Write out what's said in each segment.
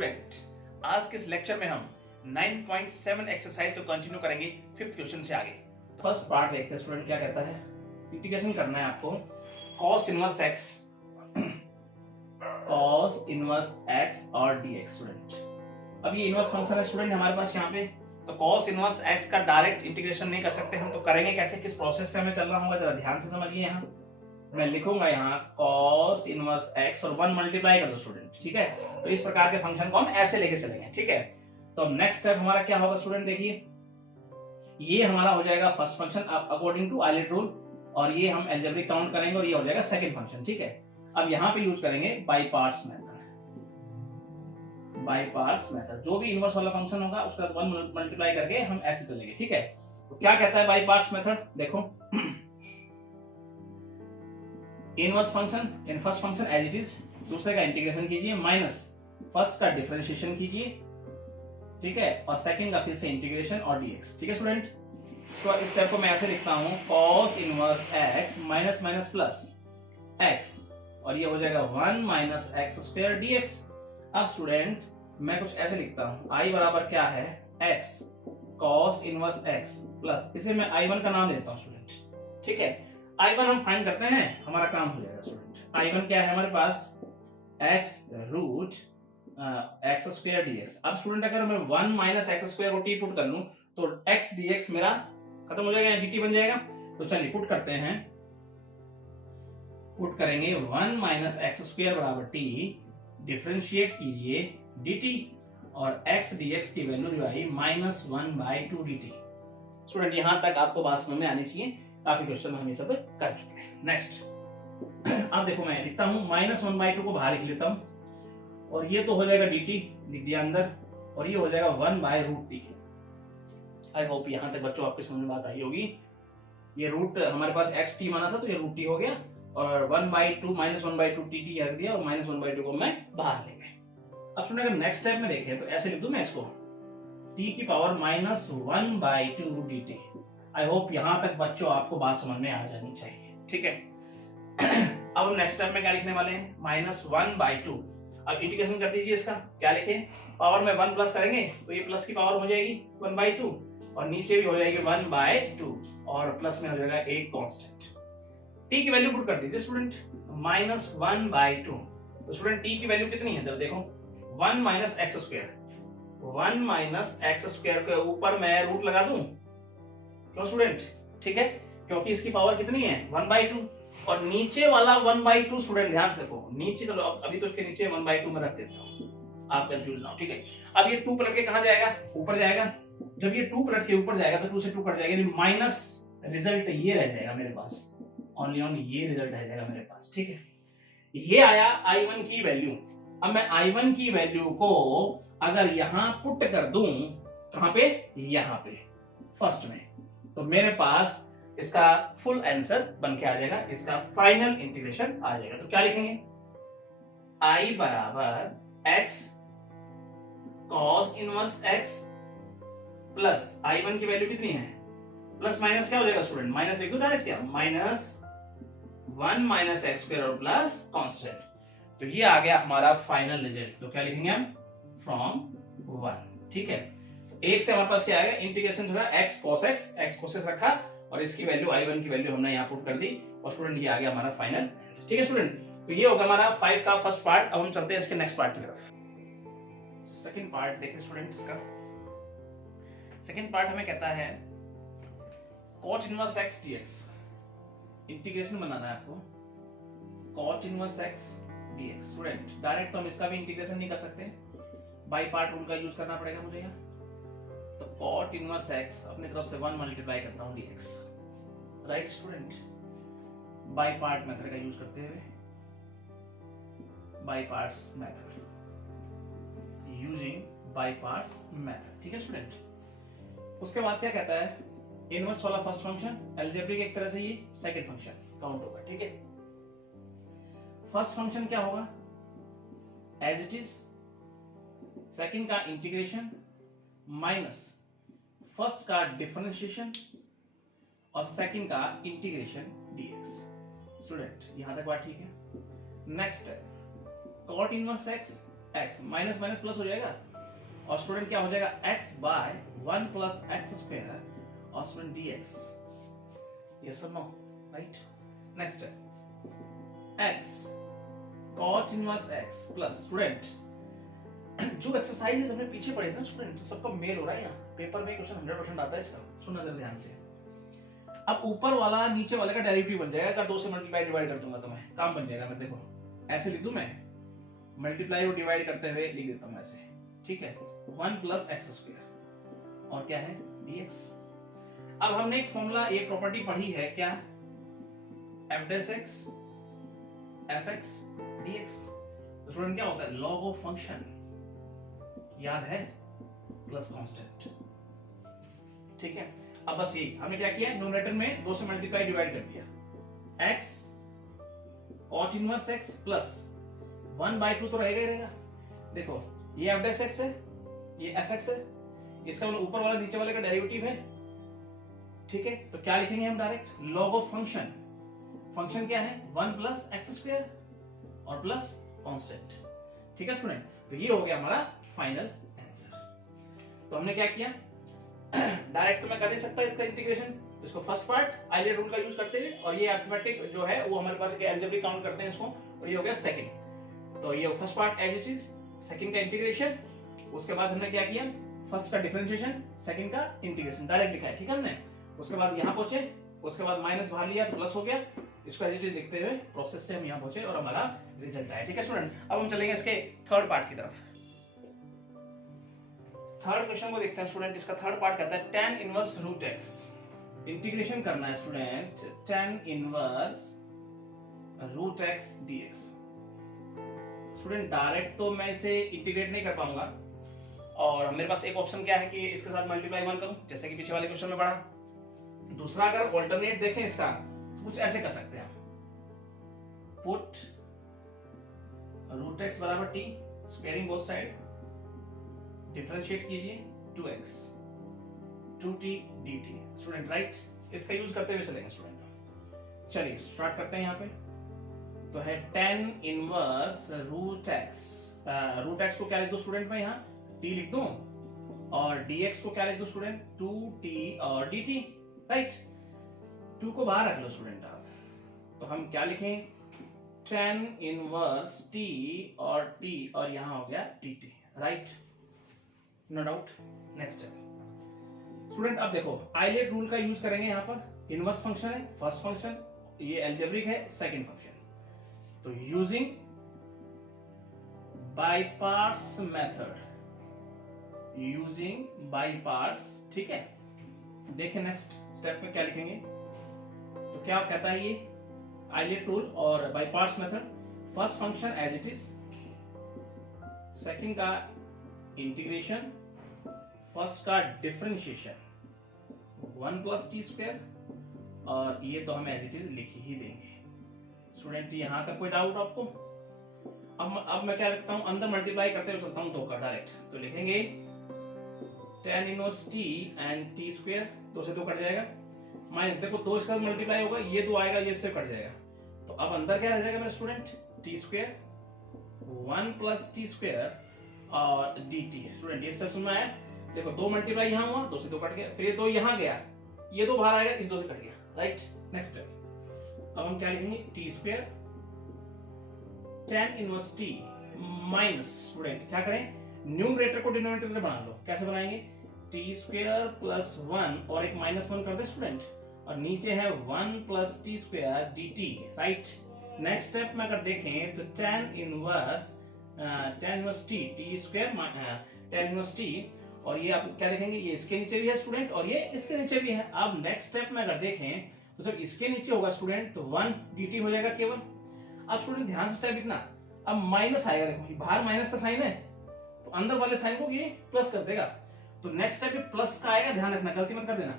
Student, आज के इस लेक्चर में हम 9.7 एक्सरसाइज को कंटिन्यू करेंगे 5th क्वेश्चन से आगे। फर्स्ट पार्ट देखते हैं स्टूडेंट क्या कहता है। इंटीग्रेशन करना है आपको cos इनवर्स x और dx स्टूडेंट। अब ये इनवर्स फंक्शन है स्टूडेंट हमारे पास यहाँ पे, तो cos इनवर्स x का डायरेक्ट इंटीग्रेशन नहीं कर सकते हम, तो करेंगे कैसे, किस प्रोसेस से हमें चलना होगा, जरा ध्यान से समझिए। यहाँ मैं लिखूंगा यहाँ cos इनवर्स x और 1 मल्टीप्लाई कर दो स्टूडेंट, ठीक है। तो इस प्रकार के फंक्शन को हम ऐसे लेके चलेंगे, ठीक है। तो नेक्स्ट स्टेप हमारा क्या होगा स्टूडेंट, देखिए ये हमारा हो जाएगा first function according to ILATE rule, और ये हम अलजेब्रिक काउंट करेंगे और ये हो जाएगा सेकंड फंक्शन, ठीक है। अब यहाँ पे यूज करेंगे बाय पार्ट्स मेथड। जो भी इनवर्स वाला फंक्शन होगा उसका 1 मल्टीप्लाई करके हम ऐसे चलेंगे, ठीक है। तो क्या कहता है बाय पार्ट्स मेथड, देखो inverse function in first function as it is, दूसरे का इंटीग्रेशन कीजिए माइनस फर्स्ट का डिफरेंशिएशन कीजिए, ठीक है, और सेकंड का फिर से इंटीग्रेशन और dx, ठीक है स्टूडेंट। इसको इस स्टेप को मैं ऐसे लिखता हूं cos inverse x minus minus plus x, और ये हो जाएगा 1 माइनस एक्स स्क्वायर dx। अब स्टूडेंट मैं कुछ ऐसे लिखता हूं i बराबर क्या है x cos inverse x plus, इसे मैं i1 का नाम देता हूं स्टूडेंट, ठीक है। i1 हम फाइंड करते हैं, हमारा काम हो जाएगा स्टूडेंट। i1 क्या है हमारे पास x root x square dx। अब स्टूडेंट अगर मैं 1 माइनस एक्स स्क्वायर को t पुट कर लूं तो x dx मेरा खत्म हो जाएगा, dt बन जाएगा। तो चलिए पुट करते हैं, पुट करेंगे 1 माइनस एक्स स्क्वायर बराबर t, डिफरेंशिएट कीजिए dt, और x dx की वैल्यू जो आई -1/2 dt। स्टूडेंट यहां तक आपको बात समझ में आनी चाहिए, काफी क्वेश्चन हम ये सब कर चुके हैं। नेक्स्ट अब देखो मैं लिखता हूं -1/2 को बाहर लिख लेता हूं, और ये तो हो जाएगा dt लिख दिया अंदर, और ये हो जाएगा 1/√t। आई होप यहां तक बच्चों आपके समझ में बात आई होगी। ये रूट हमारे पास xt माना था तो ये रूट t हो गया, और 1/2 -1/2 tt रख दिया, और -1/2 को मैं बाहर ले गया। अब सुनिए अगर नेक्स्ट स्टेप में देखें तो ऐसे लिख दूं मैं इसको t की पावर -1/2 dt। आई होप यहां तक बच्चों आपको बात समझ में आ जानी चाहिए, ठीक है। अब हम नेक्स्ट स्टेप में क्या लिखने वाले हैं, -1/2। अब इंटीग्रेशन कर दीजिए इसका, क्या लिखें, पावर में 1 प्लस करेंगे तो ये प्लस की पावर हो जाएगी 1/2, और नीचे भी हो जाएगी 1/2, और प्लस में हो जाएगा एक कांस्टेंट। t की वैल्यू पुट कर दीजिए स्टूडेंट, -1/2। तो स्टूडेंट t की वैल्यू कितनी है, जब देखो 1 माइनस एक्स स्क्वायर के ऊपर मैं रूट लगा दूं, क्यों स्टूडेंट, ठीक है, क्योंकि इसकी पावर कितनी है 1/2, और नीचे वाला 1/2 स्टूडेंट ध्यान से देखो, नीचे चलो अभी तो इसके नीचे 1/2 में रख देता हूं, आप कंफ्यूज ना हो, ठीक है। अब ये 2 पलट के कहां जाएगा, ऊपर जाएगा। जब ये 2 पलट के ऊपर जाएगा तो 2 से 2 कट जाएगा, माइनस रिजल्ट ये रह जाएगा मेरे पास, ओनली ऑन ये रिजल्ट रह जाएगा मेरे पास, ठीक है। ये आया i1 की वैल्यू। अब मैं i1 की वैल्यू को अगर यहां पुट कर दूं, कहां पे, यहां पे फर्स्ट में, तो मेरे पास इसका फुल आंसर बन के आ जाएगा, इसका फाइनल इंटीग्रेशन आ जाएगा। तो क्या लिखेंगे, i बराबर x cos inverse x plus i1 की वैल्यू कितनी है, प्लस माइनस क्या हो जाएगा स्टूडेंट, माइनस लिख दो डायरेक्ट, क्या -1 माइनस एक्स स्क्वायर और प्लस कांस्टेंट। तो ये आ गया हमारा फाइनल रिजल्ट। तो क्या लिखेंगे हम, फ्रॉम 1, ठीक है। एक से हमारे पास क्या आएगा, इंटीग्रेशन जो है x cos x रखा, और इसकी वैल्यू i1 की वैल्यू हमने यहाँ पुट कर दी, और स्टूडेंट ये आ गया हमारा फाइनल, ठीक है स्टूडेंट। तो ये होगा हमारा 5 का फर्स्ट पार्ट। अब हम चलते हैं इसके नेक्स्ट पार्ट की तरफ। सेकंड पार्ट देखिए स्टूडेंट, इसका सेकंड पार्ट हमें कहता है cot inverse x dx। Integration बनाना है आपको cot inverse x dx। Student direct तो हम इसका भी इंटीग्रेशन नहीं कर सकते, बाय पार्ट रूल का यूज करना पड़ेगा मुझे यहाँ। तो cot इनवर्स x अपनी तरफ से 1 मल्टीप्लाई करता हूं dx, right student, bye part method का यूज करते हुए, bye parts method, using by parts method, ठीक है स्टूडेंट। उसके बाद क्या कहता है, इनवर्स वाला फर्स्ट फंक्शन अलजेब्रिक, एक तरह से ये सेकंड फंक्शन काउंट होगा, ठीक है। फर्स्ट फंक्शन क्या होगा, एज इट इज, सेकंड का इंटीग्रेशन माइनस फर्स्ट का डिफरेंशिएशन, और सेकंड का इंटीग्रेशन dx। स्टूडेंट यहां तक बात ठीक है। नेक्स्ट है cot inverse x x, minus minus plus हो जाएगा और स्टूडेंट क्या हो जाएगा x by 1 plus x square और स्टूडेंट dx, यस और नो, राइट। नेक्स्ट है x cot inverse x plus student जो एक्सरसाइजेस हमने पीछे पढ़े थे ना स्टूडेंट, तो सबका मेल हो रहा है यहाँ पेपर में, क्वेश्चन 100% आता है इसका, सुनना जरा ध्यान से। अब ऊपर वाला नीचे वाले का डेरिवेटिव बन जाएगा, अगर 2 से मल्टीप्लाई डिवाइड कर दूंगा तो मैं काम बन जाएगा। मैं देखो ऐसे लिख दूं, मैं मल्टीप्लाई और डिवाइड करते हुए लिख देता हूं ऐसे, ठीक है, 1 प्लस एक्स स्क्वायर और क्या है dx। अब हमने एक फॉर्मूला, एक प्रॉपर्टी पढ़ी है क्या, f dash x fx dx। तो स्टूडेंट क्या होता है, लॉग ऑफ फंक्शन, याद है, प्लस कांस्टेंट, ठीक है। अब बस ये हमने क्या किया, न्यूमरेटर में 2 से मल्टीप्लाई डिवाइड कर दिया, x cot inverse x plus 1/2 तो रहेगा ही रहेगा। देखो ये f डैश x है, ये fx है, इसका मतलब ऊपर वाला नीचे वाले का डेरिवेटिव है, ठीक है। तो क्या लिखेंगे हम direct, log of function, function क्या है 1 प्लस एक्स स्क्वायर और प्लस कांस्टेंट, ठीक है स्टूडेंट। तो ये हो गया हमारा फाइनल आंसर। तो हमने क्या किया, डायरेक्ट तो मैं कर नहीं सकता इसका इंटीग्रेशन, तो इसको फर्स्ट पार्ट आइलेट रूल का यूज करते हुए, और ये अरिथमेटिक जो है वो हमारे पास एक अलजेब्रिक काउंट करते हैं इसको, और ये हो गया सेकंड। तो ये first part as it is, second का इंटीग्रेशन, उसके बाद हमने क्या किया, फर्स्ट का डिफरेंशिएशन, सेकंड का इंटीग्रेशन डायरेक्ट लिखा है, ठीक है हमने। उसके बाद यहां पहुंचे, उसके बाद माइनस बाहर लिया तो प्लस हो गया, इसको एज इट इज लिखते हुए प्रोसेस से हम यहां पहुंचे और हमारा रिजल्ट आया, ठीक है स्टूडेंट। अब हम चलेंगे इसके थर्ड पार्ट की तरफ। थर्ड क्वेश्चन को देखते हैं स्टूडेंट। इसका थर्ड पार्ट कहता है tan inverse root x, integration करना है student, tan inverse root x dx। Student direct तो मैं इसे इंटीग्रेट नहीं कर पाऊंगा, और मेरे पास एक ऑप्शन क्या है कि इसके साथ मल्टीप्लाई 1 करूं, जैसे कि पीछे वाले क्वेश्चन में पढ़ा। दूसरा अगर ऑल्टरनेट देखें इसका, तो कुछ ऐसे कर सकते हैं, पुट रूट x बराबर t, squaring both side, differentiate कीजिए 2x 2t dt। Student right, इसका यूज करते हुए चलेंगे स्टूडेंट। चलिए स्टार्ट करते हैं यहाँ पे। तो है tan inverse root x, root x को क्या लिख दूं स्टूडेंट, मैं यहाँ t लिख दूं, और dx को क्या लिख दूं स्टूडेंट, 2t और dt, राइट। 2 को बाहर रख लो स्टूडेंट आप, तो हम क्या लिखें, tan इनवर्स t और t, और यहाँ हो गया dt, right, no doubt. Next है स्टूडेंट, अब देखो आइलेट रूल का यूज करेंगे यहाँ पर। इनवर्स फंक्शन है फर्स्ट फंक्शन, ये अलजेब्रिक है सेकंड फंक्शन, तो using by parts method, using by parts, ठीक है। देखें नेक्स्ट स्टेप में क्या लिखेंगे, तो क्या कहता है ये आइलेट रूल और by parts method, first function as it is, second का इंटीग्रेशन, फर्स्ट का डिफरेंशिएशन 1 प्लस टी स्क्वायर, और ये तो हम एज इट इज लिख ही देंगे स्टूडेंट। यहां तक कोई डाउट आपको? अब मैं क्या लिखता हूं, अंदर मल्टीप्लाई करते हुए चलता हूं 2 का डायरेक्ट, तो लिखेंगे tan inverse t and t square, 2 से 2 कट जाएगा, माइनस देखो 2 इसका मल्टीप्लाई होगा, ये 2 आएगा, ये इससे कट जाएगा, तो अब अंदर क्या रह जाएगा मेरा student, t square 1 plus t square और dt। स्टूडेंट ये स्टेप सुनना है, देखो 2 मल्टीप्लाई यहां हुआ, 2 से 2 कट गया, फिर ये 2 यहां गया, ये 2 बाहर आएगा, इस 2 से कट गया, राइट। नेक्स्ट स्टेप, अब हम क्या लिखेंगे, T square tan inverse t minus, student क्या करें, न्यूमरेटर को डिनोमिनेटर में बना लो, कैसे बनाएंगे, टी स्क्वायर प्लस 1 और एक -1 कर दे स्टूडेंट, और नीचे है 1 plus t square dt, right. Next step में अगर देखें तो tan inverse t square tan inverse t, और ये आप क्या देखेंगे, ये इसके नीचे भी है स्टूडेंट और ये इसके नीचे भी है। अब नेक्स्ट स्टेप में अगर देखें तो जब इसके नीचे होगा स्टूडेंट तो 1 dt हो जाएगा केवल। अब स्टूडेंट ध्यान से स्टेप लिखना, अब माइनस आएगा, देखो बाहर माइनस का साइन है, तो अंदर वाले साइन को ये प्लस कर देगा, तो नेक्स्ट स्टेप ये प्लस का आएगा, ध्यान रखना गलती मत कर देना,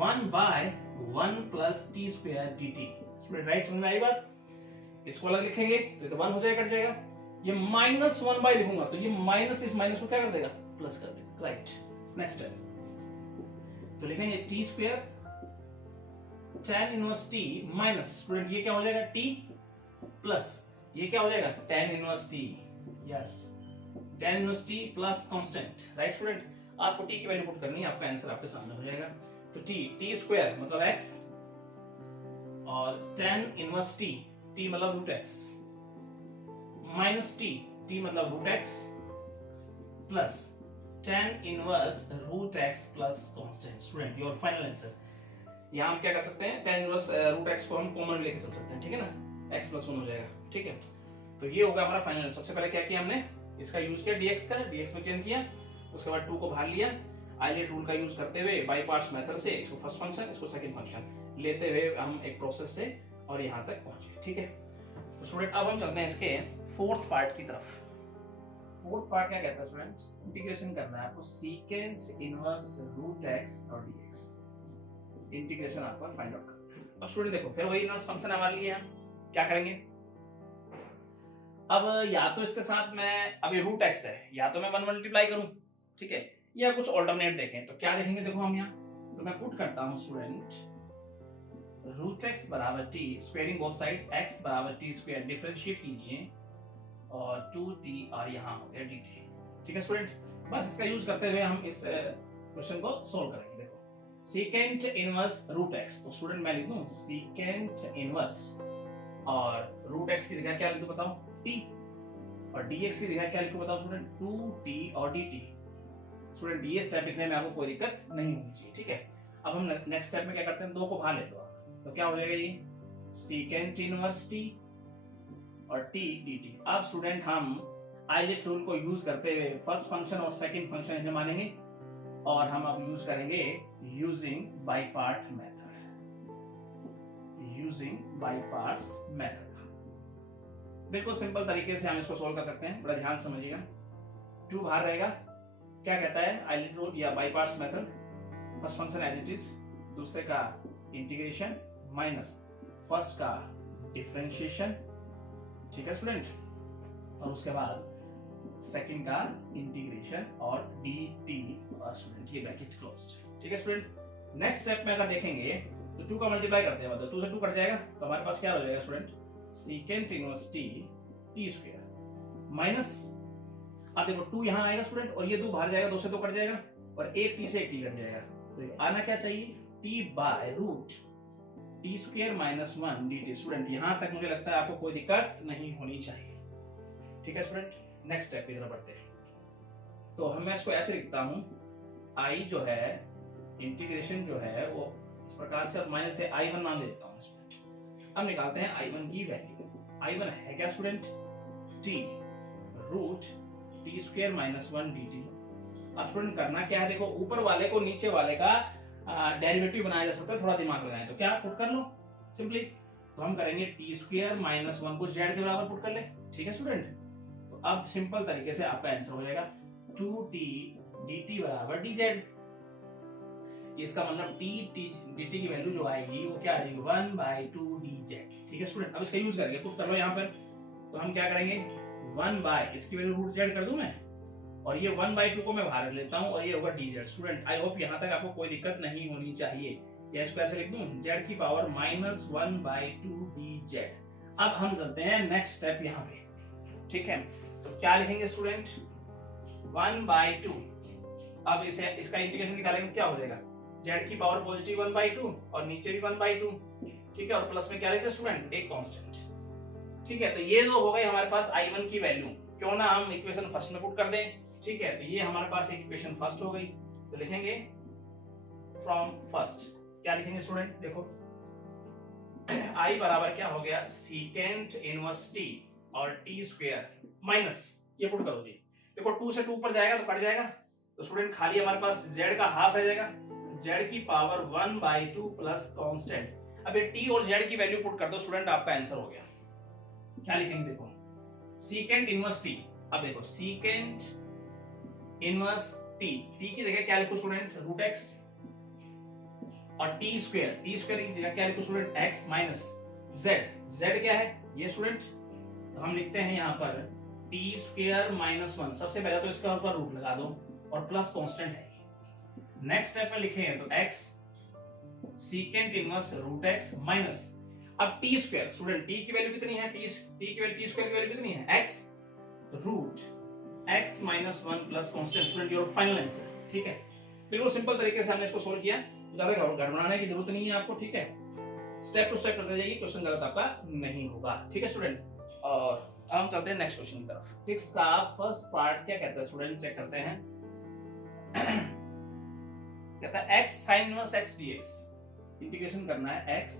1/1 plus t square dt। Student right, समझ में आई बात? इसको अलग लिखेंगे तो ये तो 1 हो जाएगा, कट जाएगा, ये -1 बाय लिखूंगा तो ये माइनस इस माइनस को क्या कर देगा, प्लस कर देगा, राइट। नेक्स्ट स्टेप, तो लिखेंगे T square tan inverse t minus, student ये क्या हो जाएगा, t प्लस ये क्या हो जाएगा, tan inverse t, yes tan inverse t plus constant, right student. आपको t की वैल्यू पुट करनी है, आपका आंसर आपके सामने हो जाएगा। तो t स्क्वायर मतलब x और tan इनवर्स t मतलब रूट x माइनस t मतलब root x plus tan inverse root x plus constant. Student your final answer. यहाँ हम क्या कर सकते हैं, tan इनवर्स रूट x को हम कॉमन लेके चल सकते हैं, ठीक है ना, x प्लस 1 हो जाएगा, ठीक है। तो ये होगा हमारा फाइनल आंसर। सबसे पहले क्या किया हमने, इसका यूज किया dx का, dx में चेंज किया, उसके बाद 2 को बाहर लिया, आइलेट रूल का यूज करते हुए बाई पार्ट्स मेथड से इसको फर्स्ट फंक्शन इसको सेकंड फंक्शन लेते हुए हम एक प्रोसेस से और यहाँ तक पहुंचे, ठीक है। तो स्टूडेंट अब हम चलते हैं इसके फोर्थ पार्ट की तरफ। फोर्थ पार्ट क्या कहता है स्टूडेंट्स, इंटीग्रेशन करना है आपको सीकेंट इनवर्स रूट x और dx, इंटीग्रेशन आपका फाइंड आउट करना। अब स्टूडेंट देखो फिर वही इनवर्स फंक्शन हमारे लिए है, क्या करेंगे, अब या तो इसके साथ मैं, अभी रूट x है, या तो मैं 1 मल्टीप्लाई करूं, ठीक है, या कुछ ऑल्टरनेट देखें। तो क्या देखेंगे, देखो हम यहाँ, तो मैं पुट करता हूं स्टूडेंट रूट x बराबर t, squaring both side, x बराबर t स्क्वायर डिफरेंशिएट कीजिए और 2t और यहाँ हो गया dt, ठीक है स्टूडेंट। बस इसका यूज करते हुए हम इस क्वेश्चन को सोल्व करेंगे। देखो सीकेंट इनवर्स रूट x, तो स्टूडेंट मैं लिख दूं सीकेंट इनवर्स और रूट x की जगह क्या लिखूं बताओ, t, और dx की जगह क्या लिखूं बताओ स्टूडेंट, 2t और dt। स्टूडेंट ये स्टेप लिखने में आपको कोई दिक्कत नहीं होनी चाहिए, ठीक है। अब हम नेक्स्ट स्टेप में क्या करते हैं, 2 को बाहर ले लो, तो क्या हो जाएगा ये सीकेंट इनवर्स t और t dt। अब स्टूडेंट हम आइलेट रूल को यूज करते हुए फर्स्ट फंक्शन और सेकंड फंक्शन इन्हें मानेंगे और हम अब यूज करेंगे using by part method, using by parts method. बिल्कुल सिंपल तरीके से हम इसको सोल्व कर सकते हैं, बड़ा ध्यान समझिएगा। 2 बाहर रहेगा, क्या कहता है आइलेट रूल या by parts method, first function as it is, दूसरे का इंटीग्रेशन माइनस फर्स्ट का डिफरेंशिएशन, ठीक है स्टूडेंट, और उसके बाद सेकंड का इंटीग्रेशन और dt और स्टूडेंट ये ब्रैकेट क्लोज्ड, ठीक है स्टूडेंट। नेक्स्ट स्टेप में अगर देखेंगे तो 2 का मल्टीप्लाई करते हैं, मतलब 2 से 2 कट जाएगा, तो हमारे पास क्या हो जाएगा student secant inverse t square minus, अब देखो 2 यहाँ आएगा स्टूडेंट और ये 2 बाहर जाएगा, 2 से 2 कट जाएगा और एक t से एक t कट जाएगा, तो ये आना क्या चाहिए t by root t square minus 1 dt। Student यहाँ तक मुझे लगता है आपको कोई दिक्कत नहीं होनी चाहिए, ठीक है स्टूडेंट। नेक्स्ट स्टेप की तरफ बढ़ते हैं। तो मैं इसको ऐसे लिखता हूं, i जो है इंटीग्रेशन जो है वो इस प्रकार से, और माइनस से i1 नाम देता हूं स्टूडेंट। अब निकालते हैं i1 की वैल्यू। i1 है क्या student, t root t square minus 1 dt। अब स्टूडेंट करना क्या है, देखो ऊपर वाले को नीचे वाले का डेरिवेटिव बनाया जा सकता है, थोड़ा दिमाग लगाएं। तो क्या पुट कर लो सिंपली, तो हम करेंगे t स्क्वायर माइनस 1 को z के बराबर पुट कर ले, ठीक है स्टूडेंट। अब सिंपल तरीके से आपका आंसर हो जाएगा 2t dt बराबर dz। इसका मतलब t dt की वैल्यू जो आएगी वो क्या आ जाएगी 1/2 dz, ठीक है स्टूडेंट। अब इसका यूज करके पुट कर लो यहाँ पर, तो हम क्या करेंगे 1 बाय इसकी वैल्यू रूट z कर दूं मैं, और ये 1/2 को मैं बाहर रख लेता हूँ और ये होगा dz। स्टूडेंट आई होप यहाँ तक आपको कोई दिक्कत नहीं होनी चाहिए, या इसको ऐसे लिख दूं z की पावर -1/2 dz। अब हम चलते हैं नेक्स्ट स्टेप यहाँ पे, ठीक है। तो क्या लिखेंगे स्टूडेंट 1/2, अब इसे इसका इंटीग्रेशन निकालेंगे तो क्या हो जाएगा z की पावर पॉजिटिव 1/2 और नीचे भी 1/2, ठीक है, और प्लस में क्या लिखते हैं स्टूडेंट एक कांस्टेंट, ठीक है। तो ये जो हो गई हमारे पास i1 की वैल्यू, क्यों ना हम इक्वेशन फर्स्ट में पुट कर दें, ठीक है। तो ये हमारे पास एक इक्वेशन फर्स्ट हो गई, तो लिखेंगे फ्रॉम फर्स्ट, क्या लिखेंगे स्टूडेंट, देखो i बराबर क्या हो गया सीकेंट इनवर्स t और t स्क्वायर माइनस, ये पुट करो जी, देखो 2 से 2 ऊपर जाएगा तो कट जाएगा, तो स्टूडेंट खाली हमारे पास z का हाफ रह जाएगा, z की पावर 1/2 प्लस कांस्टेंट। अब ये t और z की वैल्यू पुट कर दो स्टूडेंट, आपका आंसर हो गया। क्या लिखेंगे देखो सीकेंट इनवर्स t, अब देखो सीकेंट इनवर्स t की जगह क्या लिखो स्टूडेंट रूट x, और t स्क्वायर की जगह क्या लिखो स्टूडेंट x माइनस z क्या है ये स्टूडेंट, तो हम लिखते हैं यहाँ पर t स्क्वायर माइनस 1, सबसे पहले तो इसका ऊपर रूट लगा दो और प्लस कांस्टेंट है। नेक्स्ट स्टेप में लिखे हैं तो x secant inverse root x minus, अब t स्क्वायर स्टूडेंट t की वैल्यू कितनी है, t की वैल्यू t स्क्वायर की वैल्यू कितनी है x, root x minus 1 plus constant student your final answer. ठीक है, बिल्कुल सिंपल तरीके से हमने इसको सोल्व किया, ज्यादा गड़बड़ाने की जरूरत नहीं है आपको। ठीक है, स्टेप टू स्टेप करते जाइए, क्वेश्चन गलत आपका नहीं होगा। ठीक है स्टूडेंट, और हम चलते हैं नेक्स्ट क्वेश्चन की तरफ। 6 का फर्स्ट पार्ट क्या कहता है स्टूडेंट, चेक करते हैं। कहता है x sin inverse x dx, integration करना है x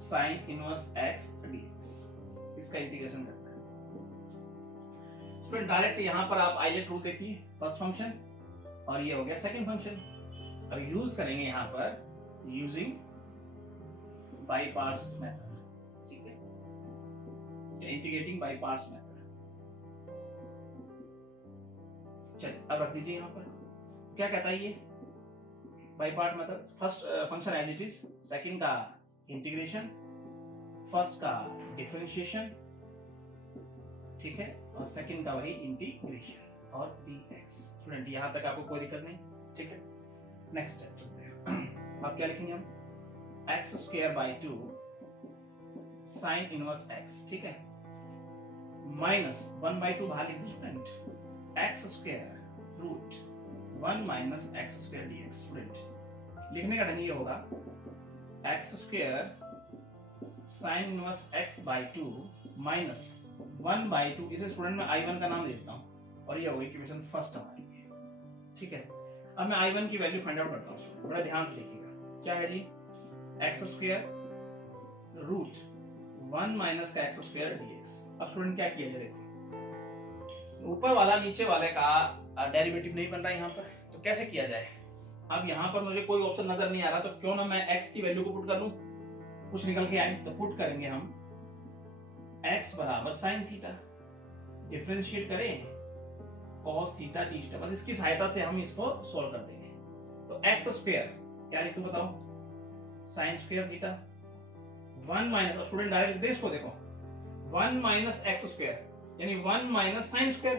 sin inverse x dx, इसका इंटीग्रेशन करना है स्टूडेंट। डायरेक्ट यहां पर आप आइलेट रूल देखिए, फर्स्ट फंक्शन और ये हो गया सेकंड फंक्शन। अब यूज करेंगे यहां पर यूजिंग बाय पार्ट्स मेथड। ठीक है, इंटीग्रेटिंग बाय पार्ट्स मेथड। चलिए अब रख दीजिए यहां पर, क्या कहता है ये by part method. First function as it is, second का इंटीग्रेशन, फर्स्ट का डिफरेंशिएशन, ठीक है, और सेकंड का वही इंटीग्रेशन और dx। स्टूडेंट यहां तक आपको कोई दिक्कत नहीं। ठीक है, नेक्स्ट स्टेप चलते हैं। अब क्या लिखेंगे हम, x square bye 2 sine inverse x, ठीक है, माइनस 1 बाय 2 बाहर लिख दो student, x square root 1 minus x square dx। Student लिखने का ढंग ये होगा, x square sine inverse x by 2 minus 1 by 2, इसे स्टूडेंट मैं I1 का नाम देता हूं, और ये होगी इक्वेशन फर्स्ट हमारी। ठीक है, अब मैं I1 की वैल्यू फाइंड आउट करता हूं स्टूडेंट, बड़ा ध्यान से देखिएगा। क्या है जी, एक्स स्क्वायर रूट 1 माइनस का एक्स स्क्वायर dx। अब स्टूडेंट क्या किया जाए, देखो ऊपर वाला नीचे वाले का डेरिवेटिव नहीं बन रहा है यहाँ पर, तो कैसे किया जाए। अब यहाँ पर मुझे कोई ऑप्शन नजर नहीं आ रहा, तो क्यों ना मैं x की वैल्यू को पुट कर लूं, कुछ निकल के आए, तो पुट करेंगे हम x बराबर साइन थीटा, डिफरेंशिएट करें cos थीटा डी थीटा, बस इसकी सहायता से हम इसको सॉल्व कर देंगे। तो x स्क्वायर क्या लिख दूं बताओ, sign square theta 1 minus, student direct लिख दे इसको, देखो 1 माइनस एक्स स्क्वायर यानी 1 माइनस साइन स्क्वायर,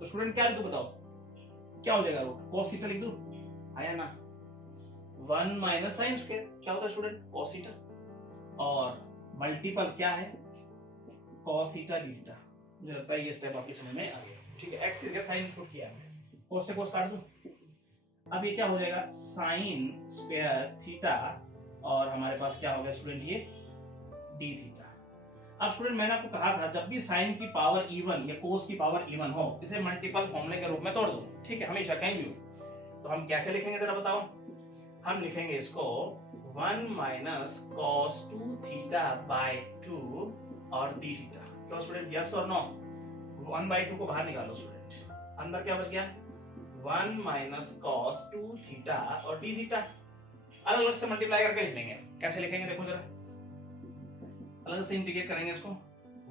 तो स्टूडेंट क्या लिख दूं बताओ, क्या हो जाएगा रूट cos थीटा लिख दूं, आया ना, 1 माइनस साइन स्क्वायर क्या होता है स्टूडेंट cos थीटा, और मल्टीपल क्या है cos थीटा डी थीटा। मुझे लगता है ये स्टेप आपकी समझ में आ गया। ठीक है, x की जगह साइन पुट किया हमने, cos से cos काट दूं, अब ये क्या हो जाएगा साइन स्क्वायर थीटा, और हमारे पास क्या हो गया स्टूडेंट ये डी थीटा। अब स्टूडेंट मैंने आपको कहा था जब भी साइन की पावर इवन या कोस की पावर इवन हो, इसे मल्टीपल फॉर्मूले के रूप में तोड़ दो। ठीक है, हमेशा कहीं भी हो। तो हम कैसे लिखेंगे जरा बताओ, हम लिखेंगे इसको 1 माइनस cos 2 थीटा बाय 2 और डी थीटा। क्यों स्टूडेंट, यस और नो, 1 बाय 2 को बाहर निकालो स्टूडेंट, अंदर क्या बच गया 1 माइनस cos 2 थीटा और डी थीटा। अलग अलग से मल्टीप्लाई करके लिख लेंगे। कैसे लिखेंगे देखो जरा, अलग से इंटीग्रेट करेंगे इसको,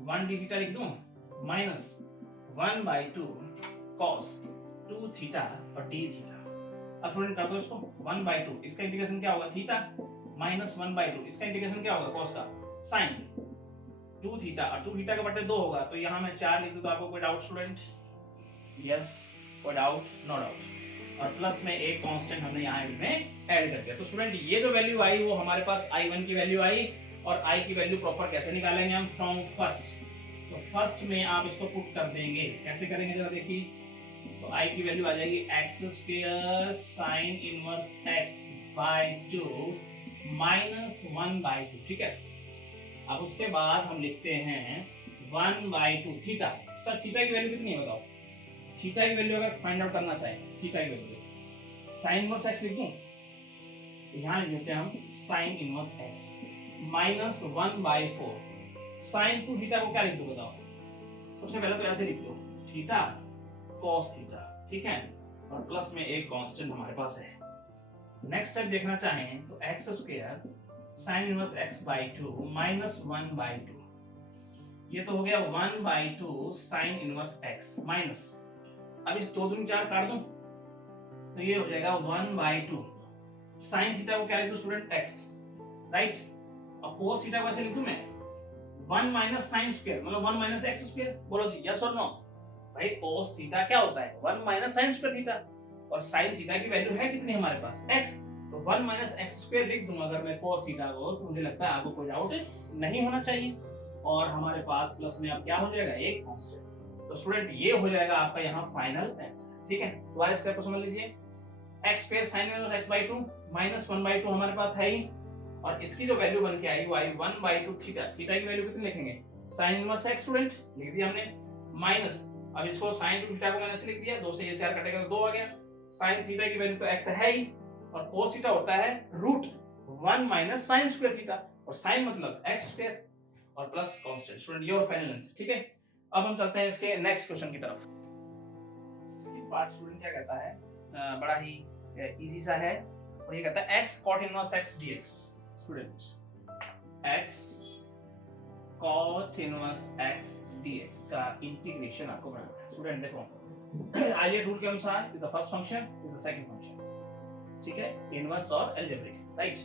1 डी थीटा लिख दूं माइनस 1 बाय 2 cos 2 थीटा और डी थीटा। अब स्टूडेंट कर दो इसको 1 बाय 2, इसका इंटीग्रेशन क्या होगा थीटा, माइनस 1 बाय 2, इसका इंटीग्रेशन क्या होगा cos का sin 2 थीटा, और 2 थीटा का बटे 2 होगा, तो यहाँ मैं 4 लिख दूं, तो आपको कोई डाउट स्टूडेंट, यस कोई डाउट, नो डाउट, और प्लस में एक कांस्टेंट हमने यहाँ में ऐड कर दिया। तो स्टूडेंट ये जो वैल्यू आई वो हमारे पास I1 की वैल्यू आई, और I की वैल्यू प्रॉपर कैसे निकालेंगे हम, फ्रॉम फर्स्ट। तो फर्स्ट में आप इसको पुट कर देंगे, कैसे करेंगे जरा देखिए, तो I की वैल्यू आ जाएगी x square sine inverse x by 2 minus 1 by 2। ठीक है, अब उसके बाद हम लिखते हैं 1 बाय 2 थीटा। सर थीटा की वैल्यू कितनी है बताओ, थीटा की वैल्यू अगर फाइंड आउट करना चाहें, थीटा की वैल्यू साइन इनवर्स x लिख दूं, तो यहाँ लिख देते हैं हम sine inverse x minus 1 by 4 sine 2 theta को क्या लिख दो बताओ, सबसे पहले तो ऐसे लिख दो थीटा cos थीटा। ठीक है, और प्लस में एक कांस्टेंट हमारे पास है। नेक्स्ट स्टेप देखना चाहें तो x square sine inverse x by 2 minus 1 by 2, ये तो हो गया 1 by 2 sine inverse x minus, अब इस 2 दूनी 4 काट दूं, तो ये हो जाएगा 1 बाय 2 साइन थीटा को क्या लिख दूं स्टूडेंट x, राइट, और cos थीटा को ऐसे लिख दूं मैं 1 माइनस साइन स्क्वायर, मतलब 1 माइनस x स्क्वायर। बोलो जी यस और नो, भाई cos थीटा क्या होता है 1 माइनस साइन स्क्वायर थीटा, और साइन थीटा की वैल्यू है कितनी हमारे पास x, तो 1 माइनस x स्क्वायर लिख दूं अगर मैं cos थीटा को, तो मुझे लगता है आपको कोई डाउट नहीं होना चाहिए। और हमारे पास प्लस में अब क्या हो जाएगा एक कांस्टेंट, तो स्टूडेंट ये हो जाएगा आपका यहाँ फाइनल आंसर। ठीक है, दोबारा स्टेप को समझ लीजिए। X square sine inverse x by two minus 1/2 हमारे पास है ही, और इसकी जो वैल्यू बन के आई वो आई 1/2 थीटा। थीटा की वैल्यू कितनी लिखेंगे, साइन इनवर्स एक्स स्टूडेंट लिख दिया हमने, माइनस अब इसको साइन टू थीटा को मैंने ऐसे लिख दिया, 2 से ये 4 कटेगा तो 2 आ गया। साइन थीटा की वैल्यू तो x है ही, और cos थीटा होता है √1 माइनस साइन स्क्वायर थीटा, और साइन मतलब x स्क्वायर और plus constant. Student your final answer. ठीक है, अब हम चलते हैं इसके नेक्स्ट क्वेश्चन की तरफ। सेकंड पार्ट स्टूडेंट क्या कहता है, बड़ा ही इजी सा है, और ये कहता है x cot inverse x dx। Student x cot inverse x dx का इंटीग्रेशन आपको बनाना है। स्टूडेंट देखो, आइलेट रूल के अनुसार is the first function is the second function. ठीक है, इनवर्स और अलजेब्रिक, राइट।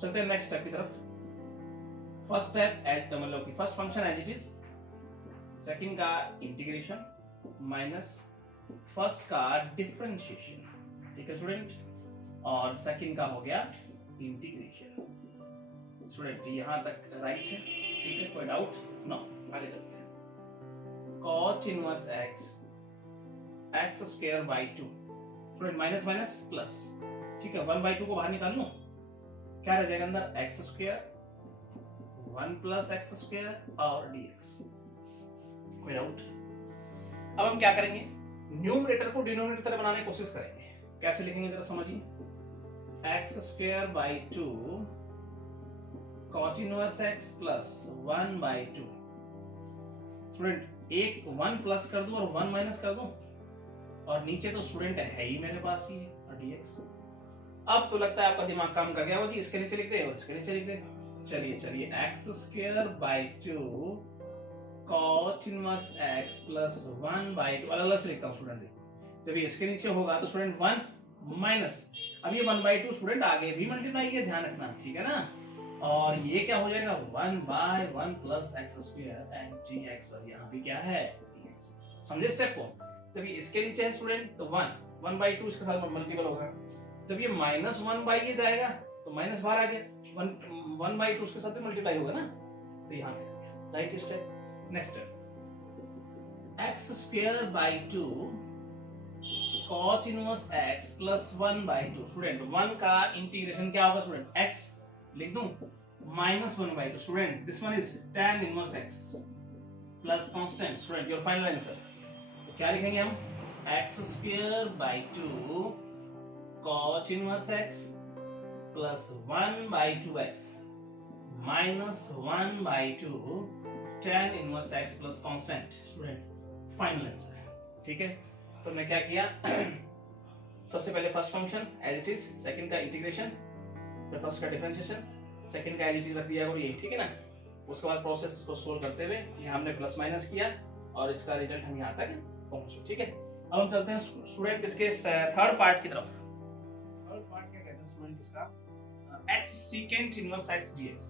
चलते हैं नेक्स्ट स्टेप की तरफ। फर्स्ट स्टेप एज मतलब कि first function as it is, second का इंटीग्रेशन माइनस फर्स्ट का डिफरेंशिएशन। ठीक है स्टूडेंट, और सेकंड का हो गया इंटीग्रेशन। स्टूडेंट यहां तक राइट है, ठीक है, कोई डाउट नो। आगे चलते हैं। cot inverse x square by 2। Student minus minus plus, ठीक है, 1/2 को बाहर निकाल लो, क्या रह जाएगा अंदर, x square 1 plus x square और dx। कोई डाउट। अब हम क्या करेंगे, न्यूमरेटर को डिनोमिनेटर तरह बनाने की कोशिश करेंगे। कैसे लिखेंगे जरा समझिए, x square by 2 cot inverse x plus 1/2। Student एक 1 प्लस कर दूं और 1 माइनस कर दूं, और नीचे तो स्टूडेंट है ही मेरे पास ही और dx। अब तो लगता है आपका दिमाग काम कर गया हो जी, इसके नीचे लिख दे और इसके नीचे लिख दे। चलिए चलिए, x square by 2 cot inverse x plus 1/2 अलग अलग से लिखता हूँ स्टूडेंट। जब ये इसके नीचे होगा तो स्टूडेंट 1 माइनस, अब ये 1/2 स्टूडेंट आगे भी मल्टीप्लाई किया, ध्यान रखना, ठीक है ना। और ये क्या हो जाएगा 1/1 plus x square and dx, और यहाँ भी क्या है dx। समझे स्टेप को। जब ये इसके नीचे है स्टूडेंट तो 1/2 इसके साथ मल्टीपल होगा। जब ये -1 बाई ये जाएगा तो माइनस बाहर आ गया, 1/2 उसके साथ मल्टीप्लाई होगा ना, तो यहाँ पे right step. Next step, x square by 2 cot inverse x plus 1/2। Student 1 का इंटीग्रेशन क्या होगा स्टूडेंट, x लिख दूं -1/2। Student this one is tan inverse x plus constant. Student your final answer. तो क्या लिखेंगे हम, x square by 2 cot inverse x plus 1/2x minus 1/2 tan inverse x plus constant. Student final answer. ठीक है, तो मैं क्या किया, सबसे पहले first function as it is, second का इंटीग्रेशन, फिर फर्स्ट का डिफरेंशिएशन, सेकंड का एज इट इज रख दिया और ये, ठीक है ना। उसके बाद प्रोसेस को सोल्व करते हुए यहाँ हमने प्लस माइनस किया और इसका रिजल्ट हम यहाँ तक पहुंचे। ठीक है, अब हम चलते हैं स्टूडेंट इसके थर्ड पार्ट की तरफ। थर्ड पार्ट क्या कहते हैं स्टूडेंट इसका, x secant inverse x dx।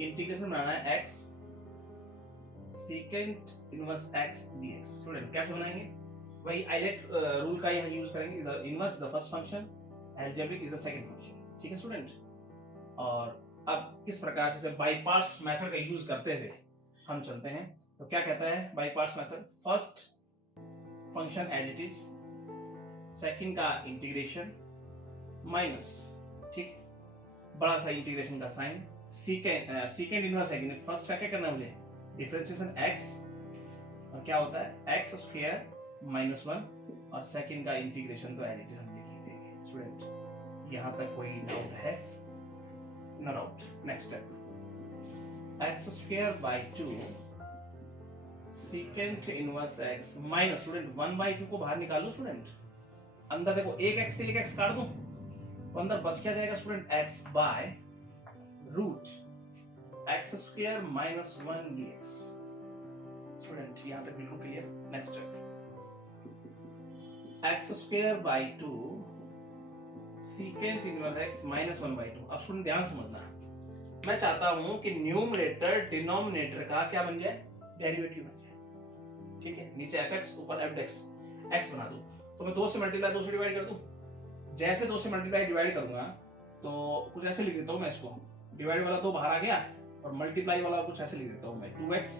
Integration बनाना है x secant inverse x dx। Student कैसे बनाएंगे, वही आइलेट रूल का यहाँ यूज करेंगे, the inverse the first function, algebraic is the second function. ठीक है स्टूडेंट, और अब किस प्रकार से बाय पार्ट्स मेथड का यूज करते हुए हम चलते हैं। तो क्या कहता है by parts method, first function as it is, second का इंटीग्रेशन माइनस, ठीक, बड़ा सा इंटीग्रेशन का साइन, सेकंड इनवर्स है, फर्स्ट का क्या करना है मुझे, डिफरेंशिएशन x, और क्या होता है x स्क्वायर माइनस 1, और सेकंड का इंटीग्रेशन तो एज इट इज हम लिख ही देंगे। स्टूडेंट यहाँ तक कोई डाउट है, no doubt. Next step, x square by 2 secant inverse x minus, student 1/2 को बाहर निकालो स्टूडेंट, अंदर देखो एक x से एक x काट दूं तो अंदर बच क्या जाएगा student, x bye root x square minus 1 dx। Student यहाँ तक बिल्कुल clear. Next step, x square by 2 secant inverse x minus 1/2। अब स्टूडेंट ध्यान समझना, मैं चाहता हूं कि न्यूमरेटर डिनोमिनेटर का क्या बन जाए, डेरिवेटिव बन जाए। ठीक है, नीचे fx ऊपर fx, x बना दूं तो मैं 2 से मल्टीप्लाई 2 से डिवाइड कर दूं। जैसे 2 से मल्टीप्लाई डिवाइड करूंगा तो कुछ ऐसे लिख देता हूं मैं इसको, डिवाइड वाला 2 बाहर आ गया और मल्टीप्लाई वाला कुछ ऐसे लिख देता हूं मैं 2x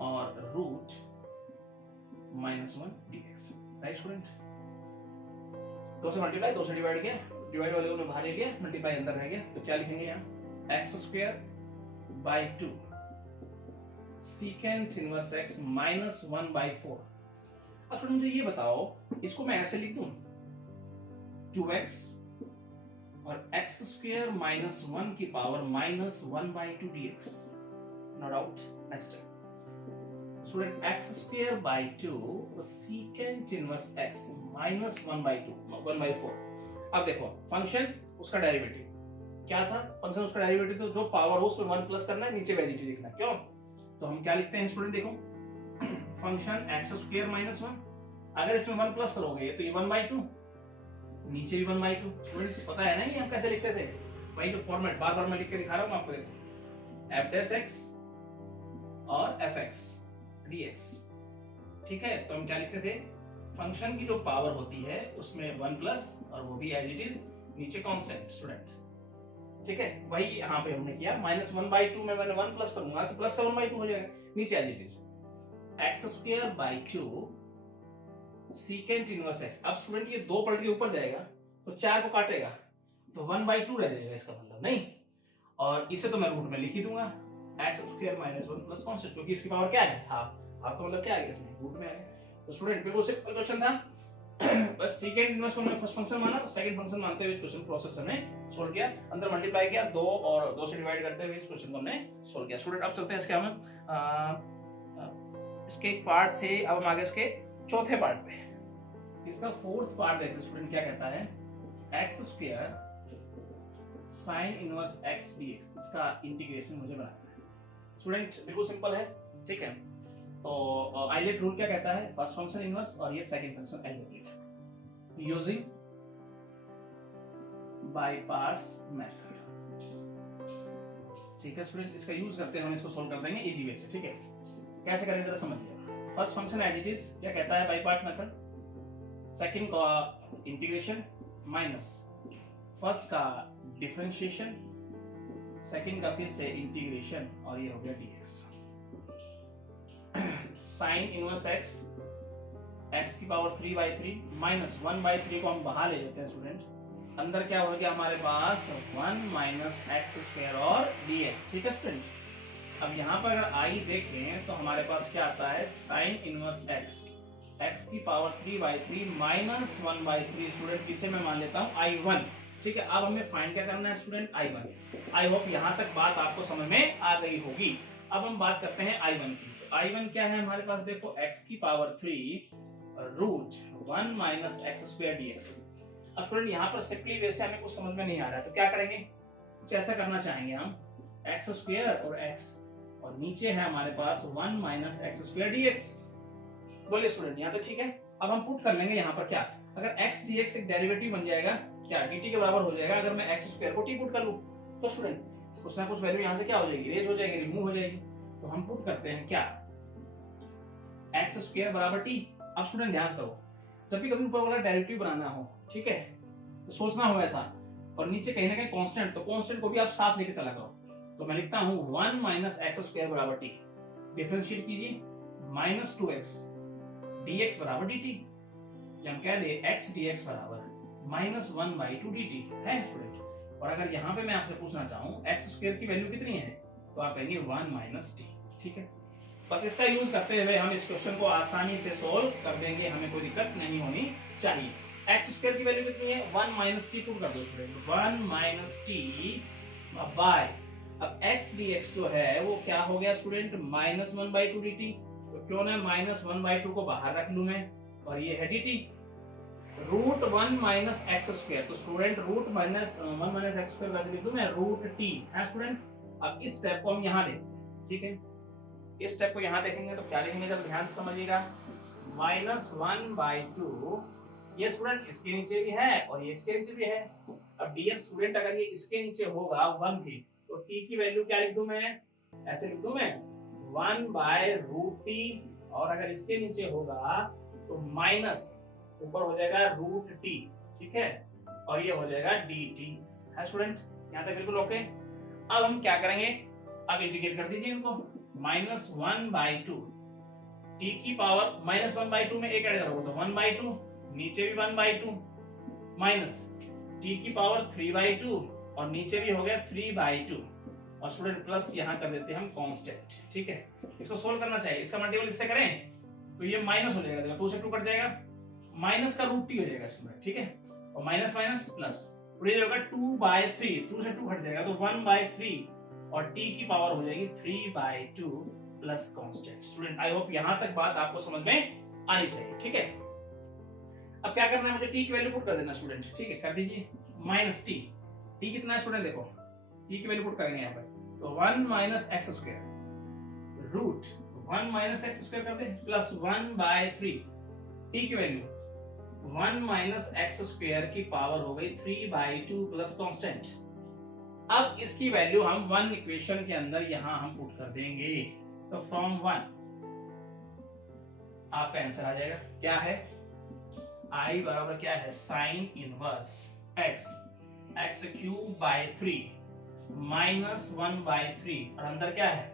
और रूट -1 dx, राइट स्टूडेंट। 2 से मल्टीप्लाई, 2 से डिवाइड किया, डिवाइड वाले को बाहर ले लिया, मल्टीप्लाई अंदर रह गया, तो क्या लिखेंगे यहाँ x² 2 secant इनवर्स x -1/4। अब फिर मुझे ये बताओ, इसको मैं ऐसे लिख दूं 2x और x² -1 की power -1/2 dx, no doubt. Next student x² 2 secant inverse x -1/4। अब देखो फंक्शन उसका डेरिवेटिव क्या था, फंक्शन उसका डेरिवेटिव तो जो पावर हो उसमें 1 प्लस करना है, नीचे वैल्यू लिखना, क्यों? तो हम क्या लिखते हैं स्टूडेंट, देखो फंक्शन x² -1, अगर इसमें 1 प्लस करोगे तो ये 1/2, नीचे भी 1/2। स्टूडेंट पता है ना ये हम कैसे लिखते थे, वही तो फॉर्मेट बार बार मैं लिख के दिखा रहा हूँ आपको, देखो f' और fx dx, ठीक है। तो हम क्या लिखते थे, फंक्शन की जो पावर होती है उसमें 1 प्लस, और वो भी एज इट इज, नीचे कांस्टेंट स्टूडेंट, ठीक है। वही यहाँ पे हमने किया, -1/2 में मैंने 1 प्लस करूंगा तो प्लस का 1/2 हो जाएगा, नीचे as it is x² 2 secant inverse x। अब स्टूडेंट ये 2 पलट के ऊपर जाएगा तो 4 को काटेगा तो 1/2 रह जाएगा, इसका मतलब नहीं, और इसे तो मैं रूट में लिख ही दूंगा x² -1 प्लस कांस्टेंट, क्योंकि इसकी पावर क्या है, हाफ। हाफ का मतलब क्या आ गया, इसमें रूट में आ गया। तो स्टूडेंट बिल्कुल सिंपल क्वेश्चन था, बस सेकंड इनवर्स को हमने फर्स्ट फंक्शन माना, सेकंड फंक्शन मानते हुए इस क्वेश्चन प्रोसेस हमने सोल्व किया, अंदर मल्टीप्लाई किया 2 और 2 से डिवाइड करते हुए इस क्वेश्चन को हमने सोल्व किया। स्टूडेंट अब चलते हैं इसके हम इसके एक पार्ट थे, अब हम आगे इसके चौथे पार्ट पे, इसका फोर्थ पार्ट देखते हैं स्टूडेंट क्या कहता है, x² sin inverse x dx, इसका इंटीग्रेशन मुझे बनाना है। स्टूडेंट बिल्कुल सिंपल है, ठीक है। तो आइलेट रूल क्या कहता है, फर्स्ट फंक्शन इनवर्स और ये second function algebraic using by parts method, ठीक है स्टूडेंट। इसका यूज करते हैं हम इसको सोल्व कर देंगे इजी वे से, ठीक है। कैसे करेंगे जरा समझिए। First function as it is क्या कहता है, बाय पार्ट मेथड, सेकंड का इंटीग्रेशन माइनस फर्स्ट का डिफरेंशिएशन, सेकंड का फिर से इंटीग्रेशन, और ये हो गया dx। साइन इनवर्स x की पावर 3/3 माइनस 1/3 को हम बाहर ले लेते हैं स्टूडेंट, अंदर क्या हो गया हमारे पास 1 - x² और dx, ठीक है स्टूडेंट। अब यहाँ पर अगर i देखें तो हमारे पास क्या आता है, साइन इनवर्स x की पावर 3/3 माइनस 1/3, स्टूडेंट इसे मैं मान लेता हूँ I1, ठीक है। अब हमें फाइंड क्या करना है स्टूडेंट, I1। आई होप यहाँ तक बात आपको समझ में आ गई होगी। अब हम बात करते हैं I1 की। तो I1 क्या है हमारे पास, देखो x की पावर 3 रूट 1 - x² dx। अब स्टूडेंट यहाँ पर सिंपली वैसे हमें कुछ समझ में नहीं आ रहा है, तो क्या करेंगे, कुछ ऐसा करना चाहेंगे हम, x² और x, और नीचे है हमारे पास 1 - x² dx। बोलिए स्टूडेंट, यहाँ तो ठीक है। अब हम पुट कर लेंगे यहाँ पर क्या, अगर x dx एक डेरिवेटिव बन जाएगा, क्या dt के बराबर हो जाएगा अगर मैं x² को t पुट कर लूं, तो स्टूडेंट कुछ ना कुछ वैल्यू यहाँ से क्या हो जाएगी, इरेज हो जाएगी, रिमूव हो जाएगी। तो हम पुट करते हैं क्या, x² बराबर t। अब स्टूडेंट ध्यान करो, जब भी कभी ऊपर वाला डेरिवेटिव बनाना हो, ठीक है, तो सोचना हो ऐसा, और नीचे कहीं ना कहीं कांस्टेंट, तो कांस्टेंट को भी आप साथ लेके चला करो। तो मैं लिखता हूँ 1 - x² बराबर t, डिफरेंशिएट कीजिए -2x dx बराबर dt, या हम कह दे x dx बराबर -1/2 dt है स्टूडेंट। और अगर यहाँ पे मैं आपसे पूछना चाहूँ x² की वैल्यू कितनी है, तो आप कहेंगे 1 - t, ठीक है। बस इसका यूज करते हुए हम इस क्वेश्चन को आसानी से सोल्व कर देंगे, हमें कोई दिक्कत नहीं होनी चाहिए। x² की वैल्यू कितनी है, 1 - t पुट कर दो स्टूडेंट, 1 - t बाय, अब x dx जो है वो क्या हो गया स्टूडेंट, -1/2 dt। तो क्यों ना -1/2 को बाहर रख लूं मैं, और ये है dt, रूट 1 - x²। तो स्टूडेंट रूट -1 - x² वैसे लिख दूं मैं, रूट t है स्टूडेंट। अब इस स्टेप को हम यहाँ देखें, ठीक है, इस स्टेप को यहाँ देखेंगे तो क्या लिखेंगे, जब ध्यान से समझिएगा, -1/2, ये स्टूडेंट इसके नीचे भी है और ये इसके नीचे भी है। अब डियर स्टूडेंट अगर ये इसके नीचे होगा 1 भी, तो t की वैल्यू क्या लिख दूं मैं, ऐसे लिख दूं मैं 1/√t, और अगर इसके नीचे होगा तो माइनस ऊपर हो जाएगा √t, ठीक है, और ये हो जाएगा dt है स्टूडेंट। यहाँ तक बिल्कुल ओके। अब हम क्या करेंगे, अब इंटीग्रेट कर दीजिए इनको, -1/2 टी की पावर -1/2 में एक ऐड करोगे तो 1/2, नीचे भी 1/2 माइनस टी की पावर 3/2 और नीचे भी हो गया 3/2 और स्टूडेंट प्लस यहाँ कर देते हैं हम कांस्टेंट। ठीक है, इसको सोल्व करना चाहिए, इसका मल्टीपल इससे करें तो ये माइनस हो जाएगा, देखो 2 से 2 कट जाएगा, माइनस का रूट टी हो जाएगा इसमें। ठीक है, और माइनस माइनस प्लस ये होगा 2/3, 2 से 2 कट जाएगा तो 1/3 और टी की पावर हो जाएगी 3/2 plus constant. Student I hope यहां तक बात आपको समझ में आनी चाहिए। ठीक है, अब क्या करना है, मुझे टी की वैल्यू पुट कर देना स्टूडेंट। ठीक है, कर दीजिए माइनस टी, टी कितना है स्टूडेंट, देखो टी की वैल्यू पुट करेंगे यहाँ पर तो 1 minus x square root 1 minus x square कर दे प्लस 1/3 टी की वैल्यू 1 माइनस एक्स स्क्वायर की पावर हो गई 3/2 प्लस कांस्टेंट। अब इसकी वैल्यू हम 1 इक्वेशन के अंदर यहां हम पुट कर देंगे तो फ्रॉम 1 आपका आंसर आ जाएगा, क्या है I बराबर क्या है sine inverse x cube by 3 minus 1/3 और अंदर क्या है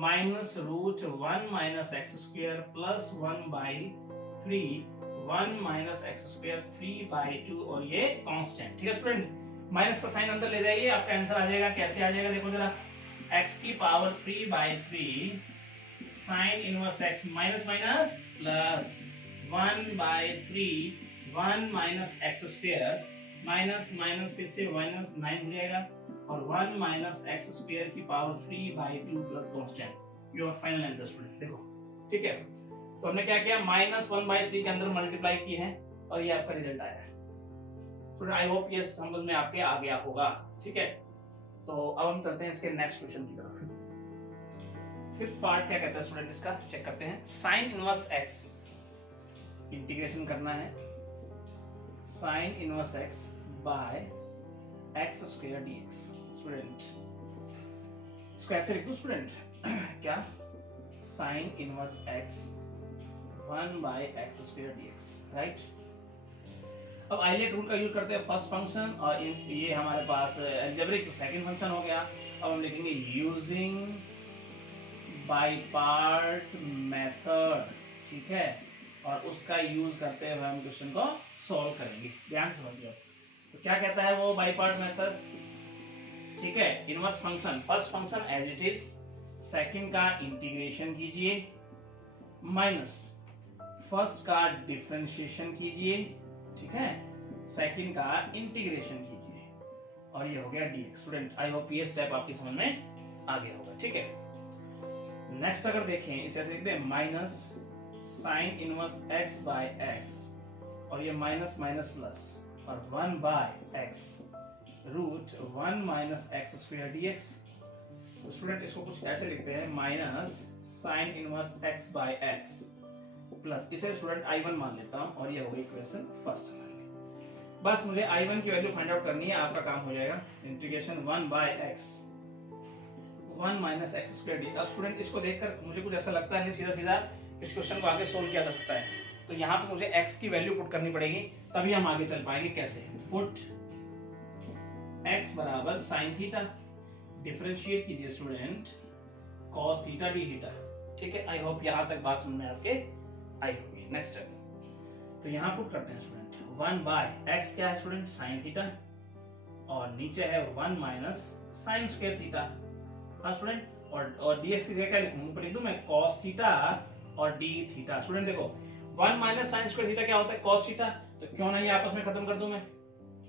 minus root 1 minus x square plus 1/3 1 minus x square 3/2 और ये कांस्टेंट। ठीक है स्टूडेंट, माइनस का साइन अंदर ले जाइए, आपका आंसर आ जाएगा। कैसे आ जाएगा देखो जरा, x की power 3/3 sign inverse x minus minus plus 1/3 1 minus x square minus minus फिर से माइनस 9 हो जाएगा और 1 माइनस एक्स स्क्वायर की power 3/2 plus constant, your final answer student. देखो ठीक है, तो हमने क्या किया माइनस 1/3 के अंदर मल्टीप्लाई की है और ये आपका रिजल्ट आया है। स्टूडेंट आई होप ये समझ में आपके आ गया होगा। ठीक है, तो अब हम चलते हैं इसके नेक्स्ट क्वेश्चन की तरफ। फिफ्थ पार्ट क्या कहता है स्टूडेंट, इसका चेक करते हैं। साइन इनवर्स एक्स इंटीग्रेशन करना है, sine inverse x by x square dx. Student इसको ऐसे लिख दो स्टूडेंट क्या sine inverse x 1 by x square dx, right. अब आइलेट रूल का यूज करते हैं फर्स्ट फंक्शन और ये हमारे पास अलजेब्रिक सेकंड फंक्शन हो गया। अब हम लिखेंगे यूजिंग बाय पार्ट मेथड। ठीक है, और उसका यूज करते हुए हम क्वेश्चन को सॉल्व करेंगे, ध्यान से समझिए। तो क्या कहता है वो बाय पार्ट मेथड। ठीक है, inverse function first function as it is, second का इंटीग्रेशन कीजिए माइनस फर्स्ट का डिफरेंशिएशन कीजिए। ठीक है, सेकंड का इंटीग्रेशन कीजिए और ये हो गया dx। स्टूडेंट आई होप ये स्टेप आपकी समझ में आ गया होगा। ठीक है, नेक्स्ट अगर देखें इसे ऐसे लिख दें minus sine inverse x by x और ये माइनस माइनस प्लस और 1 by x root 1 minus x square dx। तो स्टूडेंट इसको कुछ ऐसे लिखते हैं minus sine inverse x by x plus इसे स्टूडेंट I1 मान लेता हूं और ये हो गई इक्वेशन फर्स्ट। बस मुझे I1 की वैल्यू फाइंड आउट करनी है, आपका काम हो जाएगा। Integration 1 by x 1 minus x square d. अब स्टूडेंट इसको देखकर मुझे कुछ ऐसा लगता है नहीं सीधा सीधा इस क्वेश्चन को आगे सोल्व किया जा सकता है, तो यहाँ पे मुझे x की वैल्यू पुट करनी पड़ेगी, तभी हम आगे चल पाएंगे। कैसे पुट x बराबर साइन थीटा, डिफरेंशिएट कीजिए student cos theta d theta. ठीक है, आई होप यहाँ तक बात समझ में आपके आई होगी। नेक्स्ट स्टेप, तो यहाँ पुट करते हैं स्टूडेंट 1 बाय x क्या है स्टूडेंट साइन थीटा और नीचे है 1 माइनस साइन स्क्वायर थीटा। हाँ स्टूडेंट, और ds की जगह क्या लिखूं, ऊपर लिख दूं मैं cos थीटा और d थीटा। स्टूडेंट देखो 1 माइनस साइन स्क्वायर थीटा क्या होता है cos थीटा, तो क्यों ना ये आपस में खत्म कर दूं मैं।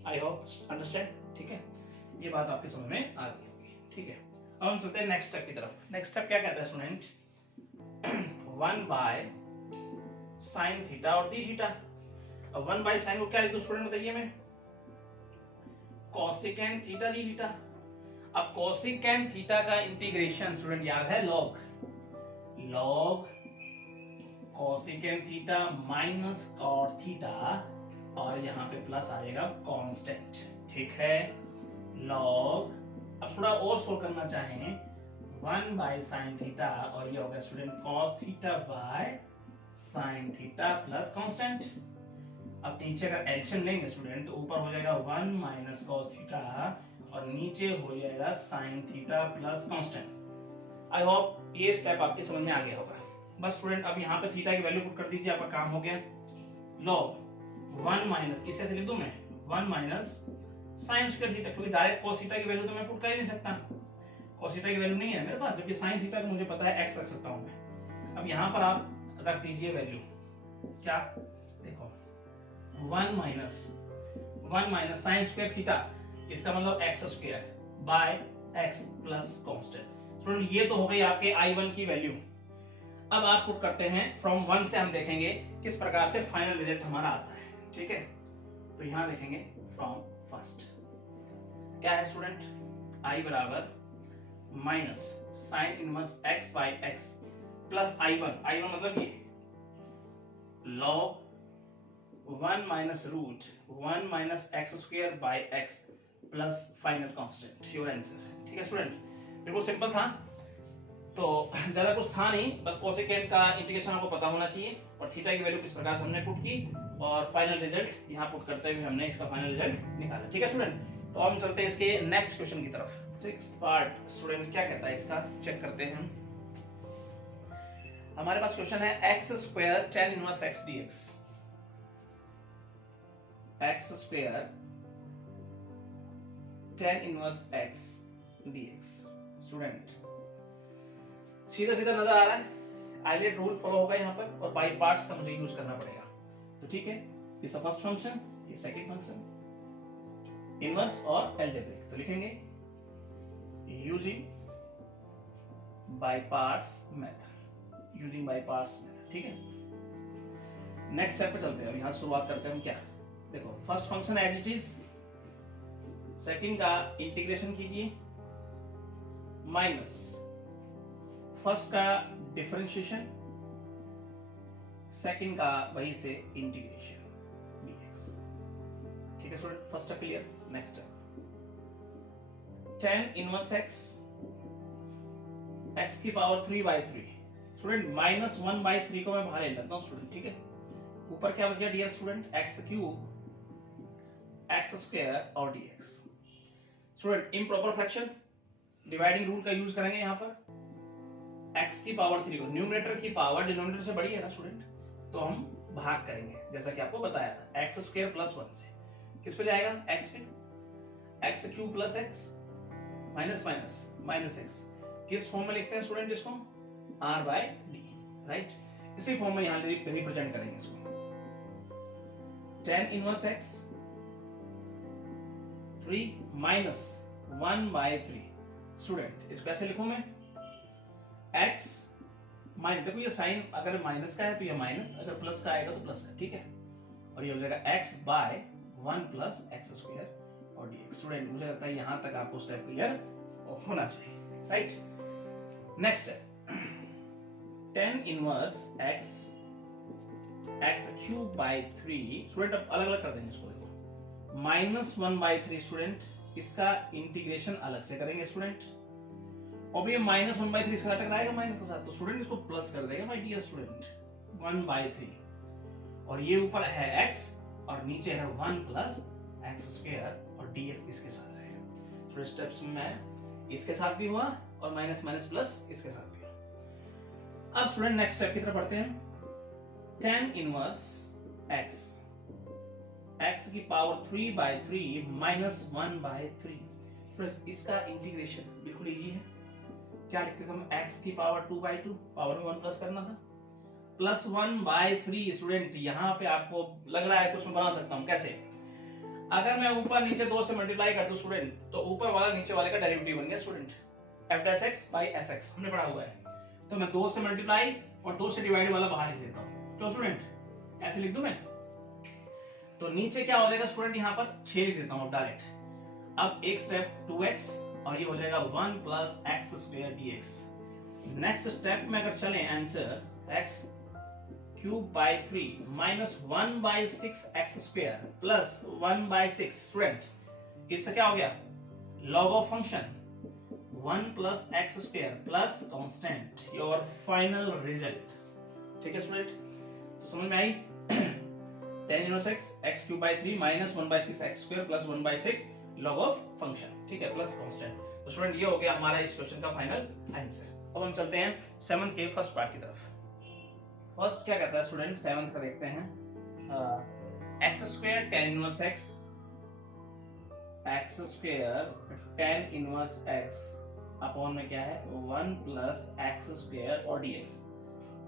I hope understand. ठीक है, ये बात आपके समझ में आ गई होगी। ठीक है, अब हम चलते हैं नेक्स्ट स्टेप की तरफ। नेक्स्ट स्टेप क्या कहता है स्टूडेंट 1 बाय साइन थीटा और d थीटा। अब 1 बाय साइन को क्या लिख दूं स्टूडेंट बताइए मैं, कोसेकेंट थीटा डी थीटा। अब कोसेकेंट थीटा का इंटीग्रेशन स्टूडेंट याद है log cosecant theta minus cot theta और यहाँ पे प्लस आ जाएगा कांस्टेंट। ठीक है, लॉग, अब थोड़ा और सोल्व करना चाहें 1 बाय साइन थीटा और ये हो गया student cos theta by sine theta plus constant. अब नीचे अगर एडिशन लेंगे स्टूडेंट तो ऊपर हो जाएगा 1 माइनस cos थीटा और नीचे हो जाएगा sine theta plus constant. I hope ये स्टेप आपके समझ में आ गया होगा। बस स्टूडेंट अब यहाँ पे थीटा की वैल्यू पुट कर दीजिए, आपका काम हो गया। लॉग 1 माइनस, इसे ऐसे लिख दूं मैं 1 माइनस साइन स्क्वायर थीटा, क्योंकि डायरेक्ट cos थीटा की वैल्यू तो मैं पुट कर ही नहीं सकता, cos थीटा की वैल्यू नहीं है मेरे पास, जबकि साइन थीटा को मुझे पता है x रख सकता हूं मैं। अब यहाँ पर आप रख दीजिए वैल्यू, क्या देखो 1 माइनस साइन स्क्वायर थीटा, इसका मतलब x square by x plus constant. Student ये तो हो गई आपके I1 की वैल्यू। अब आप पुट करते हैं फ्रॉम 1 से, हम देखेंगे किस प्रकार से फाइनल रिजल्ट हमारा आता है, ठीक है। तो यहां देखेंगे फ्रॉम फर्स्ट क्या है स्टूडेंट, I बराबर minus sine inverse x by x plus I1 मतलब ये log 1 minus root 1 minus x square by x plus final constant, your answer. ठीक है स्टूडेंट, बिल्कुल सिंपल था, तो ज्यादा कुछ था नहीं, बस कोसेकेंट का इंटीग्रेशन आपको पता होना चाहिए और थीटा की वैल्यू किस प्रकार से हमने पुट की और फाइनल रिजल्ट यहाँ पुट करते हुए हमने इसका फाइनल रिजल्ट निकाला। ठीक है स्टूडेंट, तो हम चलते हैं इसके नेक्स्ट क्वेश्चन की तरफ। सिक्स्थ पार्ट स्टूडेंट क्या कहता है इसका, चेक करते हैं हम। हमारे पास क्वेश्चन है x square tan inverse x dx, x square tan inverse x dx। Student सीधा सीधा नजर आ रहा है, आइलेट रूल फॉलो होगा यहाँ पर और बाई पार्ट्स का मुझे यूज करना पड़ेगा। तो ठीक है, ये फर्स्ट फंक्शन, ये सेकंड फंक्शन, इनवर्स और एल्जेब्रिक। तो लिखेंगे using by parts method, using by parts method. ठीक है, नेक्स्ट स्टेप पे चलते हैं। अब यहाँ शुरुआत करते हैं हम क्या, देखो first function as it is, second का इंटीग्रेशन कीजिए माइनस फर्स्ट का डिफरेंशिएशन, सेकंड का वही से इंटीग्रेशन dx। ठीक है स्टूडेंट, फर्स्ट है clear. Next tan inverse x, x की पावर 3/3। स्टूडेंट माइनस 1/3 को मैं बाहर ले लेता हूं स्टूडेंट, ठीक है। ऊपर क्या बच गया dear student, x cube x square और dx। Student improper fraction dividing rule का यूज करेंगे यहाँ पर, x की पावर 3 को, न्यूमरेटर की पावर डिनोमिनेटर से बड़ी है ना स्टूडेंट, तो हम भाग करेंगे जैसा कि आपको बताया था, x स्क्वायर प्लस 1 से किस पे जाएगा, x पे, x cube plus x minus minus minus x। किस फॉर्म में लिखते हैं स्टूडेंट इसको, r/d, राइट। इसी फॉर्म में यहाँ रिप्रेजेंट करेंगे इसको, tan inverse x 3 minus 1/3। Student इसको ऐसे लिखूं मैं, x माइनस, देखो ये साइन अगर माइनस का है तो ये माइनस, अगर प्लस का आएगा तो प्लस का, ठीक है। और ये हो जाएगा x by 1 plus x square और dx। स्टूडेंट मुझे लगता है यहां तक आपको स्टेप क्लियर होना चाहिए, राइट। नेक्स्ट है tan inverse x cube by 3। Student अब अलग अलग कर देंगे इसको, देखो माइनस 1/3 स्टूडेंट, इसका इंटीग्रेशन अलग से करेंगे स्टूडेंट। और ये माइनस 1/3 इसका टकराएगा माइनस के साथ, तो स्टूडेंट इसको प्लस कर देगा माय डियर स्टूडेंट 1/3। और ये ऊपर है x और नीचे है 1 प्लस x स्क्वायर और dx इसके साथ रहेगा। थोड़े स्टेप्स में इसके साथ भी हुआ और माइनस माइनस प्लस इसके साथ भी हुआ। अब स्टूडेंट नेक्स्ट स्टेप की तरफ बढ़ते हैं, tan इनवर्स x की पावर 3/3 माइनस 1/3। इसका इंटीग्रेशन बिल्कुल इजी है, क्या लिखते थे हम, x की पावर 2/2, पावर में 1 प्लस करना था, प्लस 1/3। स्टूडेंट यहाँ पे आपको लग रहा है कुछ मैं बना सकता हूँ, कैसे, अगर मैं ऊपर नीचे 2 से मल्टीप्लाई कर दूं स्टूडेंट, तो ऊपर वाला नीचे वाले का डेरिवेटिव बन गया स्टूडेंट, f' by fx हमने पढ़ा हुआ है। तो मैं 2 से मल्टीप्लाई और 2 से डिवाइड वाला बाहर लिख देता हूँ, तो स्टूडेंट ऐसे लिख दूं मैं, तो नीचे क्या हो जाएगा स्टूडेंट, यहाँ पर 6 लिख देता हूँ डायरेक्ट। अब एक स्टेप 2x और ये हो जाएगा 1 plus x square dx। Next step में अगर चलें, answer x cube by 3 minus 1/6 x square plus 1/6। Student इससे क्या हो गया, log of function 1 plus x square plus constant, your final result. ठीक है स्टूडेंट, तो समझ में आई। tan inverse x cube by 3 minus 1/6 x square plus 1/6 log of function, ठीक है, प्लस कांस्टेंट। तो स्टूडेंट ये हो गया हमारा इस क्वेश्चन का फाइनल आंसर। अब हम चलते हैं 7th के फर्स्ट पार्ट की तरफ। फर्स्ट क्या कहता है स्टूडेंट, 7th का देखते हैं। X square tan inverse x, x square tan inverse x upon में क्या है 1 प्लस एक्स स्क्वायर और dx।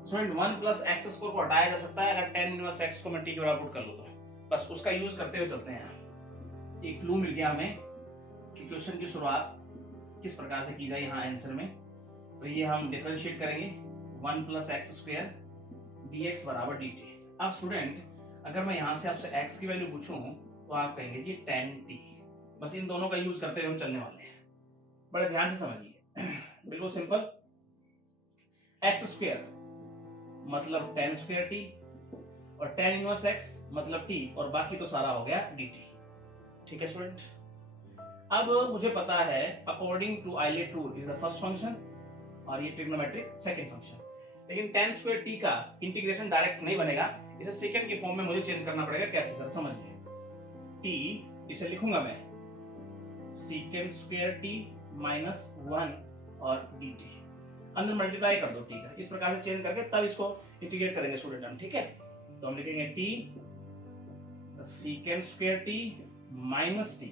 Student 1 plus x square को हटाया जा सकता है अगर टेन इनवर्स एक्स को मैं t के बराबर पुट कर लूं तो, बस उसका यूज करते हुए चलते हैं। एक क्लू मिल गया हमें कि क्वेश्चन की शुरुआत किस प्रकार से की जाए यहाँ आंसर में। तो ये हम डिफरेंशिएट करेंगे 1 प्लस एक्स स्क्वायर dx बराबर dt। अब स्टूडेंट अगर मैं यहाँ से आपसे x की वैल्यू पूछूं तो आप कहेंगे जी tan t। बस इन दोनों का यूज करते हुए हम चलने वाले हैं, बड़े ध्यान से समझिए। बिल्कुल सिंपल, एक्स स्क्वायर मतलब tan स्क्वायर t और tan इनवर्स x मतलब t और बाकी तो सारा हो गया dt। ठीक है स्टूडेंट, अब मुझे पता है according to ILATE rule is the first function और ये ट्रिग्नोमेट्रिक सेकंड फंक्शन, लेकिन tan स्क्वायर t का इंटीग्रेशन डायरेक्ट नहीं बनेगा, इसे सेकंड की फॉर्म में मुझे चेंज करना पड़ेगा। कैसे सर समझिए, t इसे लिखूंगा मैं secant स्क्वायर t माइनस 1 और dt, अंदर मल्टीप्लाई कर दो t का, इस प्रकार से चेंज करके तब इसको इंटीग्रेट करेंगे स्टूडेंट हम। ठीक है, तो हम लिखेंगे t secant square t minus t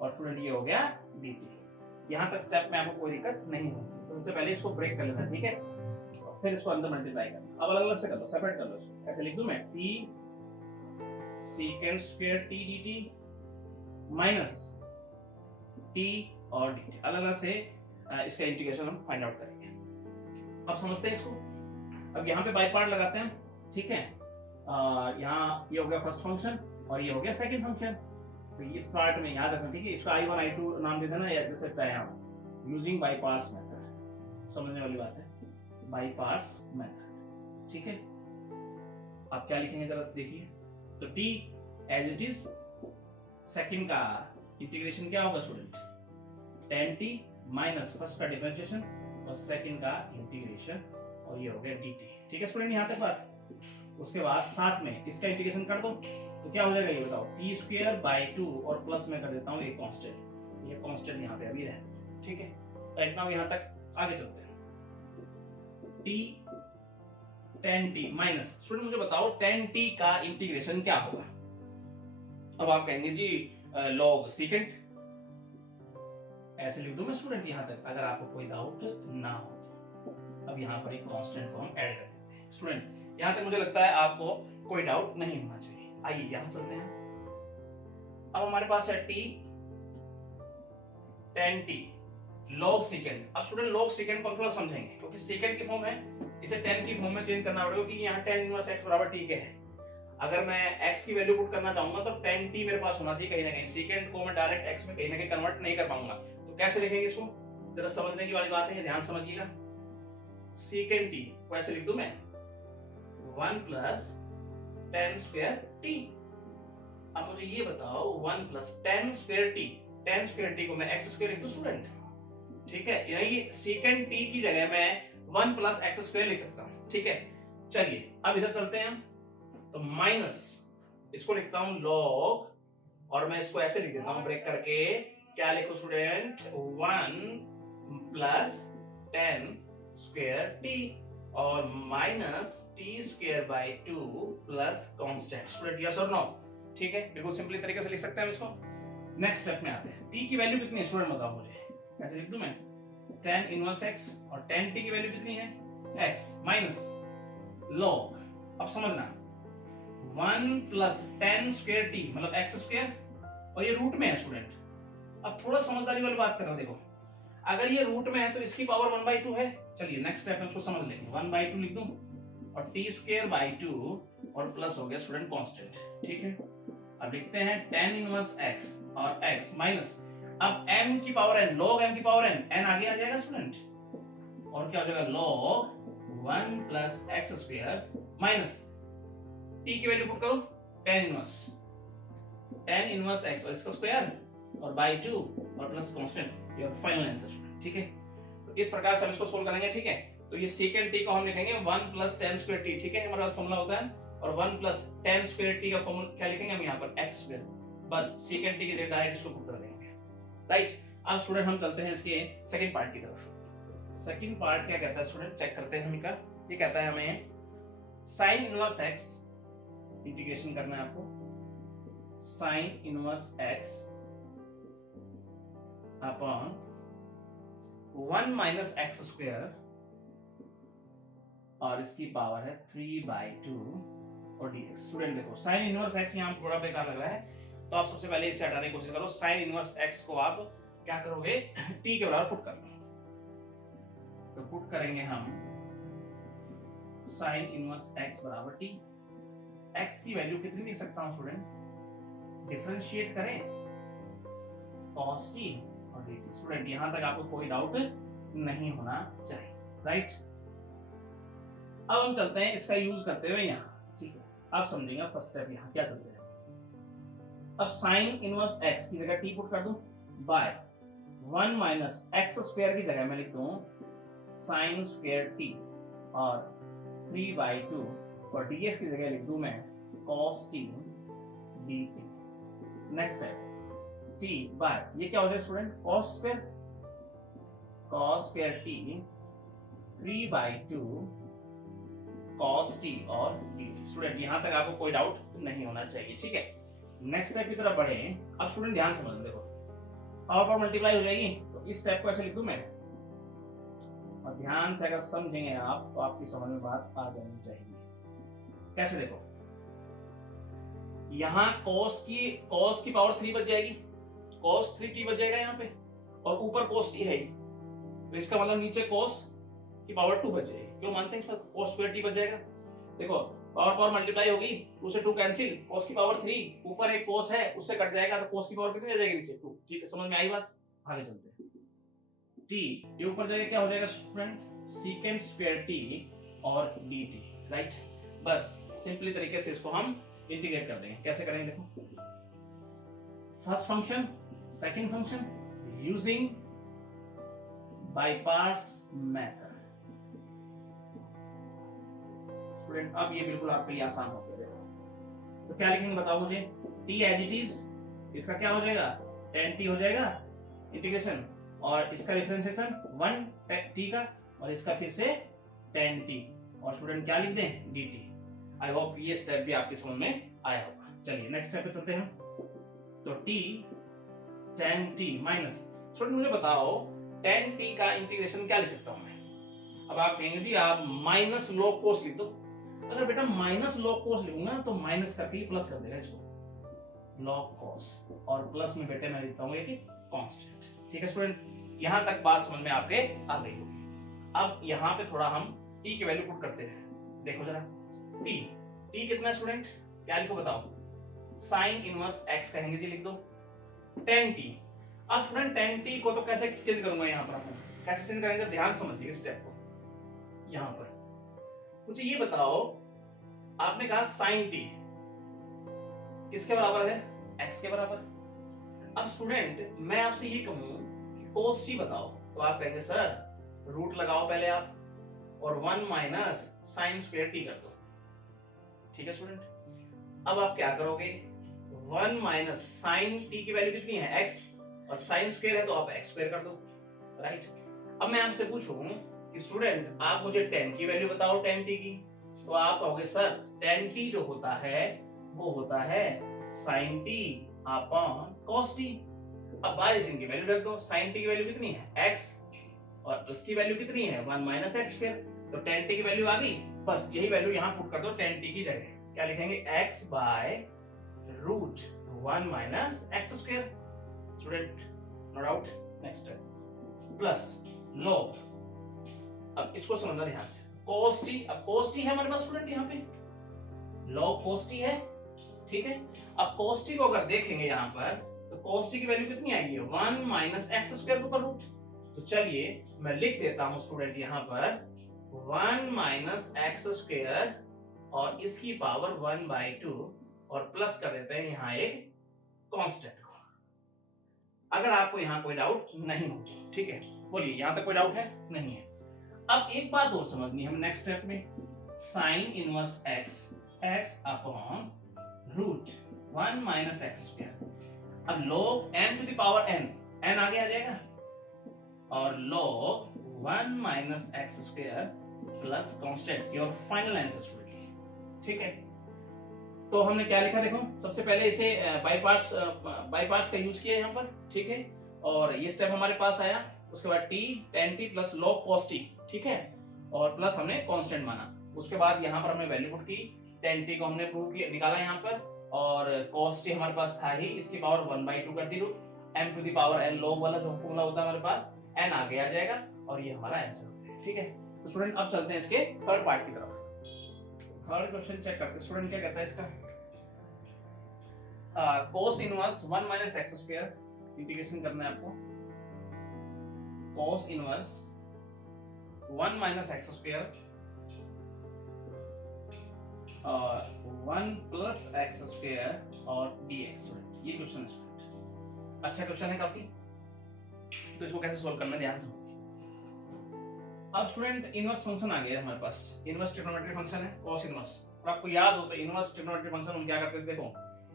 और स्टूडेंट ये हो गया dt। यहां तक स्टेप में आपको कोई दिक्कत नहीं होगी, तो सबसे पहले इसको ब्रेक कर लेना। ठीक है, और फिर इसको अंदर मल्टीप्लाई करना। अब अलग अलग से कर लो, सेपरेट कर लो इसको। ऐसे लिख दूं मैं t secant square t dt minus t और dt, अलग अलग से इसका इंटीग्रेशन हम फाइंड आउट करेंगे। अब समझते हैं इसको। अब यहाँ पे बाय पार्ट लगाते हैं। ठीक है, यहाँ ये हो गया फर्स्ट फंक्शन और ये हो गया सेकंड फंक्शन। तो इस पार्ट में याद रखना, ठीक है, इसको I1 I2 नाम दे देना या जैसे चाहे आप, यूजिंग बाय पार्ट्स मेथड, समझने वाली बात है, बाय पार्ट्स मेथड। ठीक है, आप क्या लिखेंगे जरा देखिए। तो t as it is, second का इंटीग्रेशन क्या होगा student, tan t minus first का डिफरेंशिएशन और सेकंड का इंटीग्रेशन और ये हो गया dt। ठीक है स्टूडेंट, यहाँ तक बात। उसके बाद साथ में इसका इंटीग्रेशन कर दो तो क्या हो जाएगा ये बताओ, t स्क्वायर बाई 2 और प्लस में कर देता हूँ ये कांस्टेंट, ये कांस्टेंट यहाँ पे अभी रहे। ठीक है, राइट नाउ यहाँ तक आगे चलते हैं। t tan t minus, student मुझे बताओ tan t का इंटीग्रेशन क्या होगा। अब आप कहेंगे जी log secant, ऐसे लिख दूं मैं स्टूडेंट यहाँ तक, अगर आपको कोई डाउट ना हो। अब यहाँ पर एक कांस्टेंट को हम ऐड कर देते हैं। स्टूडेंट यहाँ तक मुझे लगता है आपको कोई डाउट नहीं होना चाहिए। आइए यहाँ चलते हैं। अब हमारे पास है t tan t log secant। अब स्टूडेंट log secant को हम थोड़ा समझेंगे, क्योंकि secant की फॉर्म है, इसे tan की फॉर्म में चेंज करना पड़ेगा, क्योंकि यहाँ tan इनवर्स x बराबर t के है। अगर मैं x की वैल्यू पुट करना चाहूंगा तो tan t मेरे पास होना चाहिए कहीं ना कहीं, secant को मैं डायरेक्ट x में कहीं ना कहीं कन्वर्ट नहीं कर पाऊंगा। तो कैसे लिखेंगे इसको, जरा समझने की वाली बात है, ध्यान समझिएगा। secant t को ऐसे लिख दूं मैं 1 प्लस tan स्क्वायर t। अब मुझे ये बताओ 1 प्लस tan स्क्वायर t को मैं x स्क्वायर लिख दूं स्टूडेंट। ठीक है, यानी secant t की जगह मैं 1 प्लस x स्क्वायर लिख सकता हूं। ठीक है, चलिए अब इधर चलते हैं। तो माइनस इसको लिखता हूं log, और मैं इसको ऐसे लिख देता हूं ब्रेक करके, क्या लिखो student 1 plus tan square t और minus t square by 2 plus constant. Student yes और नो? ठीक है, बिल्कुल सिंपली तरीके से लिख सकते हैं हम इसको। नेक्स्ट स्टेप में आते हैं। t की वैल्यू कितनी है स्टूडेंट बताओ मुझे, कैसे लिख दूं मैं tan इनवर्स x और tan t की वैल्यू कितनी है x माइनस log। अब समझना 1 प्लस tan स्क्वायर t मतलब x स्क्वायर, और ये रूट में है स्टूडेंट। अब थोड़ा समझदारी वाली बात कर रहा हूं, देखो अगर ये रूट में है तो इसकी पावर 1/2 है। चलिए नेक्स्ट स्टेप में उसको समझ लेंगे, 1/2 लिख दूं और t स्क्वायर बाई 2 और प्लस हो गया स्टूडेंट कांस्टेंट। ठीक है, अब लिखते हैं tan इनवर्स x और x माइनस, अब m की पावर n, log m की पावर n आगे आ जाएगा स्टूडेंट, और क्या हो जाएगा log 1 plus x square minus t की वैल्यू पुट करो tan इनवर्स x और इसका स्क्वायर और बाई 2 और plus constant, your final answer student. ठीक है, तो इस प्रकार से हम इसको सोल्व करेंगे। ठीक है, तो ये secant t को हम लिखेंगे 1 प्लस tan स्क्वायर t। ठीक है, हमारे पास फॉर्मूला होता है, और 1 प्लस tan स्क्वायर t का फॉर्मूला क्या लिखेंगे हम यहाँ पर x स्क्वायर, बस secant t की जगह डायरेक्ट इसको पुट कर देंगे। राइट, अब स्टूडेंट हम चलते हैं इसके सेकंड पार्ट की तरफ। सेकंड पार्ट क्या कहता है स्टूडेंट, चेक करते हैं हम इनका। ये कहता है हमें साइन इनवर्स एक्स इंटीग्रेशन करना है आपको, sign inverse x upon 1 minus x square और इसकी पावर है 3/2 और dx। स्टूडेंट देखो साइन इनवर्स एक्स यहाँ थोड़ा बेकार लग रहा है, तो आप सबसे पहले इसे हटाने की कोशिश करो। साइन इनवर्स एक्स को आप क्या करोगे, t के बराबर पुट करना। तो पुट करेंगे हम साइन इनवर्स x बराबर t। x की वैल्यू कितनी लिख सकता हूं स्टूडेंट, डिफरेंशिएट करें cos t और dt। स्टूडेंट यहां तक आपको कोई डाउट नहीं होना चाहिए, राइट। अब हम चलते हैं इसका यूज करते हुए यहाँ, ठीक है, आप समझेंगे फर्स्ट स्टेप यहाँ क्या चलते हैं। अब साइन इनवर्स x की जगह t पुट कर दूं बाय 1 माइनस एक्स स्क्वायर की जगह मैं लिख दूं साइन स्क्वायर t और 3/2 और ds की जगह लिख दूं मैं cos t dt। Next step t by ये क्या हो जाएगा student, cos square t 3/2 cos t और dt। स्टूडेंट यहां तक आपको कोई डाउट नहीं होना चाहिए, ठीक है। नेक्स्ट स्टेप की तरफ बढ़े। अब स्टूडेंट ध्यान से समझ, देखो पावर पर मल्टीप्लाई हो जाएगी, तो इस स्टेप को ऐसे लिख दूं मैं, और ध्यान से अगर समझेंगे आप तो आपकी समझ में बात आ जानी चाहिए। कैसे, देखो यहां cos की पावर 3 बच जाएगी, cos 3t बच जाएगा यहाँ पे, और ऊपर cos t है, तो इसका मतलब नीचे cos की पावर 2 बच जाएगी। क्यों मानते हैं, इस पर cos स्क्वायर t बच जाएगा। देखो पावर मल्टीप्लाई होगी, 2 से 2 कैंसिल, cos की पावर 3, ऊपर एक cos है उससे कट जाएगा, तो cos की पावर कितनी आ जाएगी नीचे 2। ठीक है, समझ में आई बात। आगे चलते हैं। t ये ऊपर जाएगा, क्या हो जाएगा स्टूडेंट, सीकेंड स्क्वायर t और dt, राइट। बस सिंपली तरीके से इसको हम इंटीग्रेट कर देंगे। कैसे करेंगे, देखो first function second function using by parts method. Student अब ये बिल्कुल आपके लिए आसान हो गया। देखो तो क्या लिखेंगे बताओ मुझे, t एज इट इज, इसका क्या हो जाएगा tan t हो जाएगा इंटीग्रेशन, और इसका डिफरेंशिएशन 1 t का, और इसका फिर से tan t, और स्टूडेंट क्या लिख दें dt। आई होप ये स्टेप भी आपकी समझ में आया होगा। चलिए नेक्स्ट स्टेप पे चलते हैं। तो t tan t minus, student मुझे बताओ tan t का इंटीग्रेशन क्या लिख सकता हूं मैं। अब आप कहेंगे जी आप माइनस log cos लिख दो। अगर बेटा माइनस log cos लिखूंगा तो माइनस करके ही प्लस कर देगा इसको, log cos, और प्लस में बेटे मैं लिखता हूँ एक कांस्टेंट। ठीक है स्टूडेंट, यहां तक बात समझ में आपके आ गई होगी। अब यहाँ पे थोड़ा हम t की वैल्यू पुट करते हैं। देखो जरा t कितना है स्टूडेंट, क्या लिखो बताओ, साइन इनवर्स x कहेंगे जी, लिख दो tan t। अब स्टूडेंट tan t को तो कैसे चेंज करूंगा, यहाँ पर आपको कैसे चेंज करेंगे, ध्यान समझिए इस स्टेप को। यहाँ पर मुझे ये बताओ, आपने कहा साइन t किसके बराबर है, x के बराबर। अब स्टूडेंट मैं आपसे ये कहूं कि cos t बताओ, तो आप कहेंगे सर रूट लगाओ पहले आप, और 1 माइनस साइन स्क्वायर t कर दो। ठीक है स्टूडेंट, अब आप क्या करोगे, 1 माइनस साइन t की वैल्यू कितनी है x, और साइन स्क्वायर है तो आप x स्क्वायर कर दो, राइट। अब मैं आपसे पूछूं कि स्टूडेंट आप मुझे tan की वैल्यू बताओ tan t की, तो आप कहोगे सर tan t जो होता है वो होता है sin t upon cos t। अब बारिश इनकी वैल्यू रख दो, sin t की वैल्यू कितनी है x, और उसकी वैल्यू कितनी है 1 माइनस एक्स स्क्वायर, तो tan t की वैल्यू आ गई। बस यही वैल्यू यहाँ पुट कर दो tan t की जगह, क्या लिखेंगे x bye root 1 minus x square. Student no doubt. Next है प्लस log, अब इसको समझना ध्यान से, cos t, अब cos t है हमारे पास स्टूडेंट यहाँ पे, log cos t है, ठीक है। अब cos t को अगर देखेंगे यहाँ पर, तो cos t की वैल्यू कितनी आएगी 1 माइनस एक्स स्क्वायर के ऊपर रूट। तो चलिए मैं लिख देता हूं स्टूडेंट यहाँ पर 1 माइनस एक्स स्क्वायर और इसकी पावर 1/2, और प्लस कर देते हैं यहाँ एक कांस्टेंट को, अगर आपको यहाँ कोई डाउट नहीं हो। ठीक है, बोलिए यहाँ तक कोई डाउट है, नहीं है। अब एक बात और समझनी है हमें नेक्स्ट स्टेप में, sine inverse x upon root 1 minus x square. अब log m to the power n आगे आ जाएगा, और log 1 minus x square plus constant, your final answer student. ठीक है, तो हमने क्या लिखा देखो, सबसे पहले इसे बाय पार्ट्स का यूज किया यहाँ पर। ठीक है, और ये स्टेप हमारे पास आया। उसके बाद t tan t plus log cos t, ठीक है, और प्लस हमने कांस्टेंट माना। उसके बाद यहाँ पर हमने वैल्यू पुट की, tan t को हमने प्रूव किया, निकाला यहाँ पर, और cos t हमारे पास था ही, इसकी पावर 1/2 कर दी, m to the power n log वाला जो फॉर्मूला होता है हमारे पास, n आगे आ जाएगा और ये हमारा आंसर होता है। ठीक है, तो स्टूडेंट अब चलते हैं इसके थर्ड पार्ट की तरफ। थर्ड क्वेश्चन चेक करते हैं स्टूडेंट क्या कहता है इसका। cos inverse 1 minus x square, integration करना है आपको। cos inverse 1 minus x square 1 plus x square और dx। ये क्वेश्चन है स्टूडेंट, अच्छा क्वेश्चन है काफी, तो इसको कैसे सॉल्व करना है ध्यान से। अब स्टूडेंट इनवर्स फंक्शन आ गया है हमारे पास, इनवर्स ट्रिग्नोमेट्री फंक्शन है cos इनवर्स। और आपको याद हो तो इनवर्स ट्रिग्नोमेट्री फंक्शन हम क्या करते थे, देखो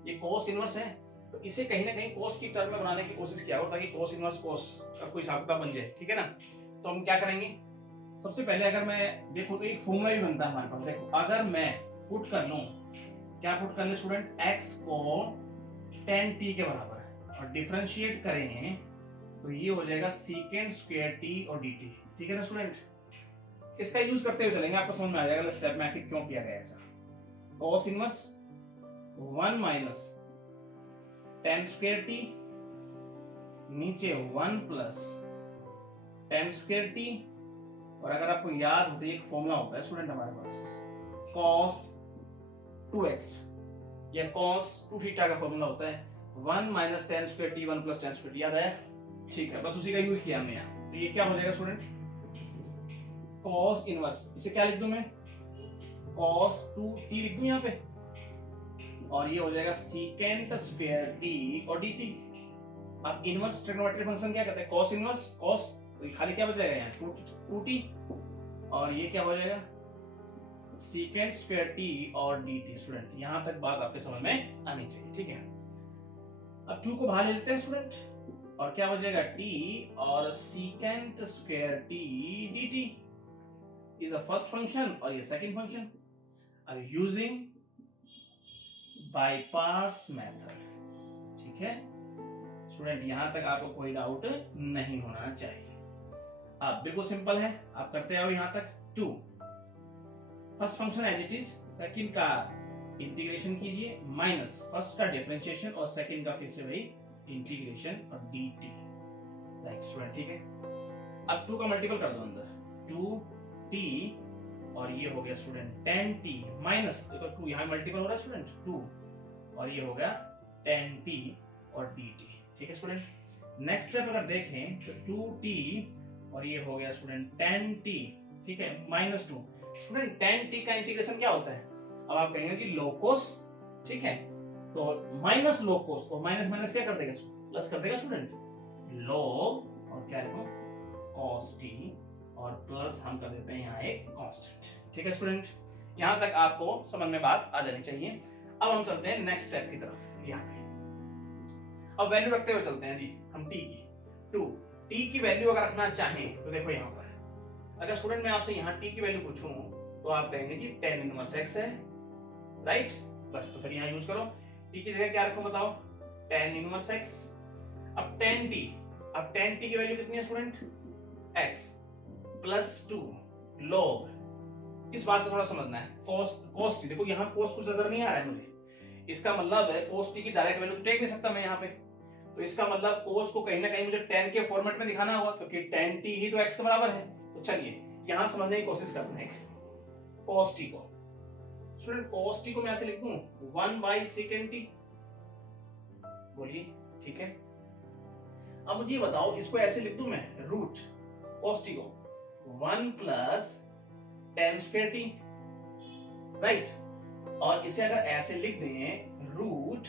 ये cos इनवर्स है, तो इसे कहीं ना कहीं cos की टर्म में बनाने की कोशिश किया हो ताकि cos इनवर्स cos का कोई हिसाब किताब बन जाए। ठीक है ना, तो हम क्या करेंगे, सबसे पहले अगर मैं देखो तो एक फॉर्मूला भी बनता है हमारे पास। देखो अगर मैं पुट कर लूं, क्या पुट कर ले स्टूडेंट, x को tan t के बराबर है और डिफरेंशिएट करें तो ये हो जाएगा secant स्क्वायर t और dt। ठीक है ना स्टूडेंट, इसका यूज करते हुए चलेंगे, आपको समझ में आ जाएगा स्टेप में आखिर क्यों किया गया ऐसा। cos inverse 1 minus tan square t, नीचे 1 प्लस tan स्क्वायर t, और अगर आपको याद हो तो एक फॉर्मूला होता है स्टूडेंट हमारे पास cos 2x या cos 2 थीटा का फॉर्मूला होता है 1 minus tan square t 1 plus tan square t, याद आया? ठीक है, बस उसी का यूज किया हमने यहाँ। तो ये क्या हो जाएगा स्टूडेंट, cos इनवर्स, इसे क्या लिख दूं मैं, cos 2t लिख दूं यहाँ पे, और ये हो जाएगा secant स्क्वायर t और dt। अब इनवर्स ट्रिग्नोमेट्री फंक्शन क्या कहते हैं, cos इनवर्स cos, तो खाली क्या बच जाएगा यहाँ 2t, और ये क्या हो जाएगा secant स्क्वायर t और dt। स्टूडेंट यहाँ तक बात आपके समझ में आनी चाहिए। ठीक है, अब 2 को बाहर ले लेते हैं स्टूडेंट, और क्या बचेगा t और secant square t dt is a first function और ये सेकंड फंक्शन। अब यूजिंग बाय पार्ट्स मेथड। ठीक है स्टूडेंट, यहां तक आपको कोई डाउट नहीं होना चाहिए। अब बिल्कुल सिंपल है, आप करते आओ यहां तक। 2 first function as it is, second का इंटीग्रेशन कीजिए, माइनस फर्स्ट का डिफरेंशिएशन और सेकंड का फिर से वही इंटीग्रेशन और dt। राइट स्टूडेंट, ठीक है। अब 2 का मल्टीपल कर दो अंदर, 2t, और ये हो गया स्टूडेंट tan t माइनस, देखो 2 यहाँ मल्टीपल हो रहा है स्टूडेंट 2, और ये हो गया tan t और dt। ठीक है स्टूडेंट, नेक्स्ट स्टेप अगर देखें तो 2t और ये हो गया स्टूडेंट tan t, ठीक है, माइनस 2। स्टूडेंट tan t का इंटीग्रेशन क्या होता है, अब आप कहेंगे कि log cos, ठीक है, तो माइनस log cos, तो माइनस माइनस क्या कर देगा, प्लस कर देगा स्टूडेंट, log और क्या लिखो cos t, और प्लस हम कर देते हैं यहाँ एक कांस्टेंट। ठीक है स्टूडेंट, यहाँ तक आपको समझ में बात आ जानी चाहिए। अब हम चलते हैं नेक्स्ट स्टेप की तरफ। यहाँ पे अब वैल्यू रखते हुए चलते हैं जी हम t की। 2 t की वैल्यू अगर रखना चाहें तो देखो यहाँ पर, अगर स्टूडेंट मैं आपसे यहाँ t की वैल्यू पूछूं तो आप कहेंगे कि tan इनवर्स x है, राइट, बस तो फिर यहाँ यूज करो। t की जगह क्या रखूं बताओ, tan इनवर्स x। अब tan t की वैल्यू कितनी है स्टूडेंट, x प्लस 2 log, इस बात को थोड़ा समझना है, cos t, देखो यहाँ cos कुछ नजर नहीं आ रहा है मुझे, इसका मतलब है cos t की डायरेक्ट वैल्यू तो देख नहीं सकता मैं यहाँ पे, तो इसका मतलब cos को कहीं ना कहीं मुझे tan के फॉर्मेट में दिखाना होगा, क्योंकि tan t ही तो x के बराबर है। तो चलिए यहाँ समझने की कोशिश करते हैं cos t को। स्टूडेंट cos t को मैं ऐसे लिख दूं 1/secant t, बोलिए, ठीक है। अब मुझे बताओ इसको ऐसे लिख दूं मैं रूट cos t को 1 plus tan square t, right, और इसे अगर ऐसे लिख दें root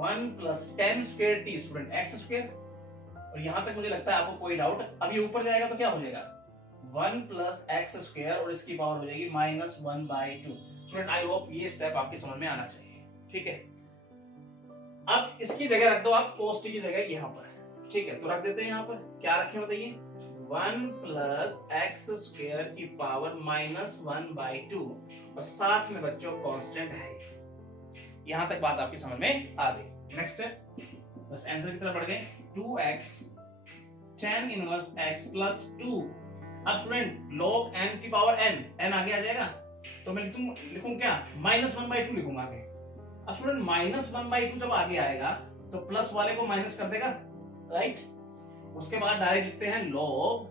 1 plus tan square t student x square, और यहां तक मुझे लगता है आपको कोई डाउट, अब ये ऊपर जाएगा तो क्या हो जाएगा 1 प्लस x स्क्वायर और इसकी पावर हो जाएगी -1/2। स्टूडेंट आई होप ये स्टेप आपकी समझ में आना चाहिए। ठीक है, अब इसकी जगह रख दो आप cos t की जगह यहां पर, ठीक है, तो रख देते हैं यहां पर, क्या रखें बताइए 1 प्लस एक्स स्क्वायर की पावर -1/2 और साथ में बच्चों कांस्टेंट है। यहां तक बात आपकी समझ में आ गई। नेक्स्ट है, बस आंसर की तरफ बढ़ गए। 2x tan inverse x plus 2। अब स्टूडेंट log n की पावर n आगे आ जाएगा, तो मैं लिखूं क्या, -1/2 लिखूंगा आगे। अब स्टूडेंट -1/2 जब आगे आएगा तो प्लस वाले को माइनस कर देगा, राइट। उसके बाद डायरेक्ट लिखते हैं log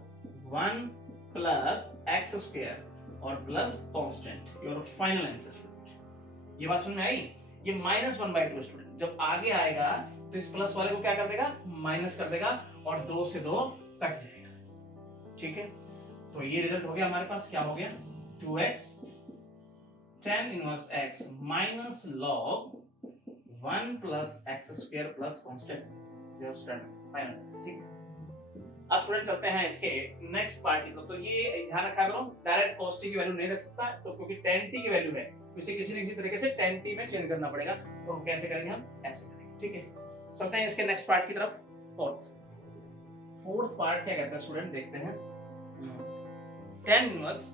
1 प्लस एक्स स्क्वायर और plus constant, your final answer student. ये बात समझ में आई? ये -1/2 स्टूडेंट जब आगे आएगा तो इस प्लस वाले को क्या कर देगा, माइनस कर देगा और 2 से 2 कट जाएगा। ठीक है, तो ये रिजल्ट हो गया हमारे पास। क्या हो गया, 2x tan inverse x minus log 1 plus x square plus constant, your standard final answer. ठीक है, अब स्टूडेंट चलते हैं इसके नेक्स्ट पार्ट की। तो ये ध्यान रखा करो, डायरेक्ट cos t की वैल्यू नहीं रख सकता, तो क्योंकि tan t की वैल्यू है तो इसे किसी न किसी तरीके से tan t में चेंज करना पड़ेगा। और वो कैसे करेंगे, हम ऐसे करेंगे। ठीक है, चलते हैं इसके नेक्स्ट पार्ट की तरफ। फोर्थ पार्ट क्या कहता है स्टूडेंट, देखते हैं। tan इनवर्स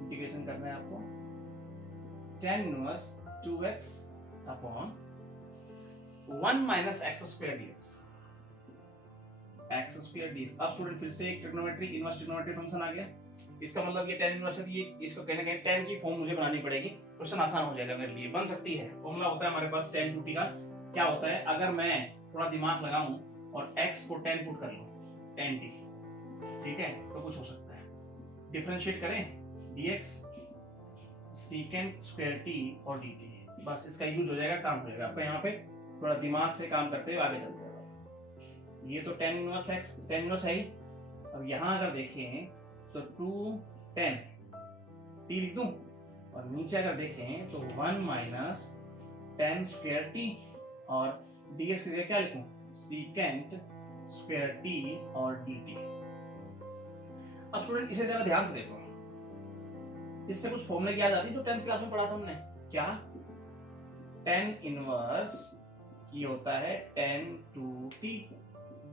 इंटीग्रेशन करना है आपको, tan inverse 2x upon 1 minus x square dx, x square dx। अब स्टूडेंट फिर से एक ट्रिग्नोमेट्री इनवर्स ट्रिग्नोमेट्री फंक्शन आ गया। इसका मतलब ये tan इनवर्स है, ये इसको कहने कहीं tan की फॉर्म मुझे बनानी पड़ेगी, क्वेश्चन आसान हो जाएगा मेरे लिए। बन सकती है, फॉर्मूला होता है हमारे पास tan 2t का। क्या होता है, अगर मैं थोड़ा दिमाग लगाऊं और x को tan पुट कर लूं, tan t, ठीक है, तो कुछ हो सकता है। डिफरेंशिएट करें dx secant स्क्वायर t और dt, बस इसका यूज हो जाएगा, काम हो जाएगा आपका। यहाँ पे थोड़ा दिमाग से काम करते हुए आगे चलते हैं। ये तो tan inverse x, tan inverse है ही। अब यहाँ अगर देखें तो 2 tan t लिख दूं, और नीचे अगर देखें तो 1 माइनस tan स्क्वायर t और dx की जगह क्या लिखूं, secant स्क्वायर t और dt। अब स्टूडेंट इसे जरा ध्यान से देखो, इससे कुछ फॉर्मूले याद आती तो 10th क्लास में पढ़ा था हमने। क्या, tan इनवर्स ये होता है tan 2t,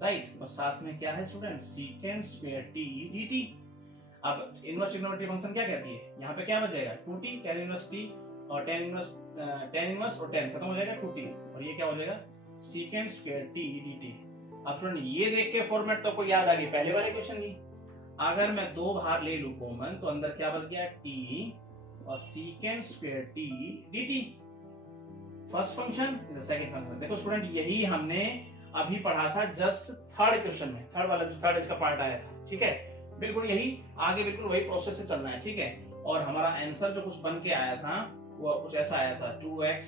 राइट, और साथ में क्या है student, secant square t dt। अब इनवर्स ट्रिग्नोमेट्री फंक्शन क्या कहती है, यहाँ पे क्या बचेगा, 2t tan इनवर्स t और tan इनवर्स और tan खत्म हो जाएगा 2t, और ये क्या हो जाएगा, secant स्क्वायर t dt। अब स्टूडेंट ये देख के फॉर्मेट तो आपको याद आ गई पहले वाले क्वेश्चन की। अगर मैं दो बाहर ले लूं कॉमन तो अंदर क्या बच गया, t और secant square t dt। First function is the second function. देखो स्टूडेंट यही हमने अभी पढ़ा था जस्ट थर्ड क्वेश्चन में, थर्ड वाला जो थर्ड इसका पार्ट आया था। ठीक है, बिल्कुल यही आगे बिल्कुल वही प्रोसेस से चलना है। ठीक है, और हमारा आंसर जो कुछ बन के आया था वो कुछ ऐसा आया था, 2x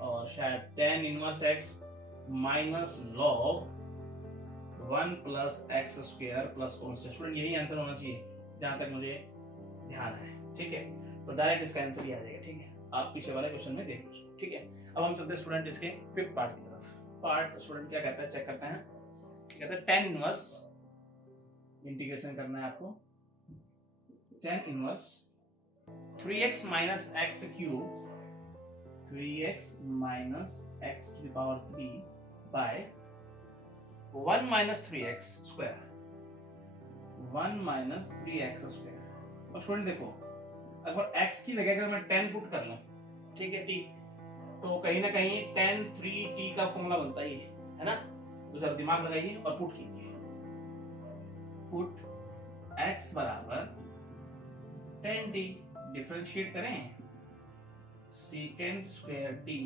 और शायद tan inverse x minus log 1 plus x square plus constant. Student यही आंसर होना चाहिए जहां तक मुझे ध्यान है। ठीक है, तो डायरेक्ट इसका आंसर ही आ जाएगा। ठीक है, आप पीछे वाले क्वेश्चन में देख लो। ठीक है, अब हम चलते हैं स्टूडेंट इसके फिफ्थ पार्ट की तरफ। पार्ट स्टूडेंट क्या कहता है, चेक करते हैं। कहता है tan इनवर्स इंटीग्रेशन करना है आपको, tan inverse 3x minus x cube, 3x minus x to the power 3 by 1 minus 3x square, 1 minus 3x square. अब स्टूडेंट देखो, अगर x की जगह अगर मैं tan पुट कर लूं, ठीक है, t, तो कहीं ना कहीं tan 3t का फॉर्मूला बनता ही है ना। तो जरा दिमाग लगाइए और पुट कीजिए, पुट x बराबर tan t, डिफरेंशिएट करें secant स्क्वायर t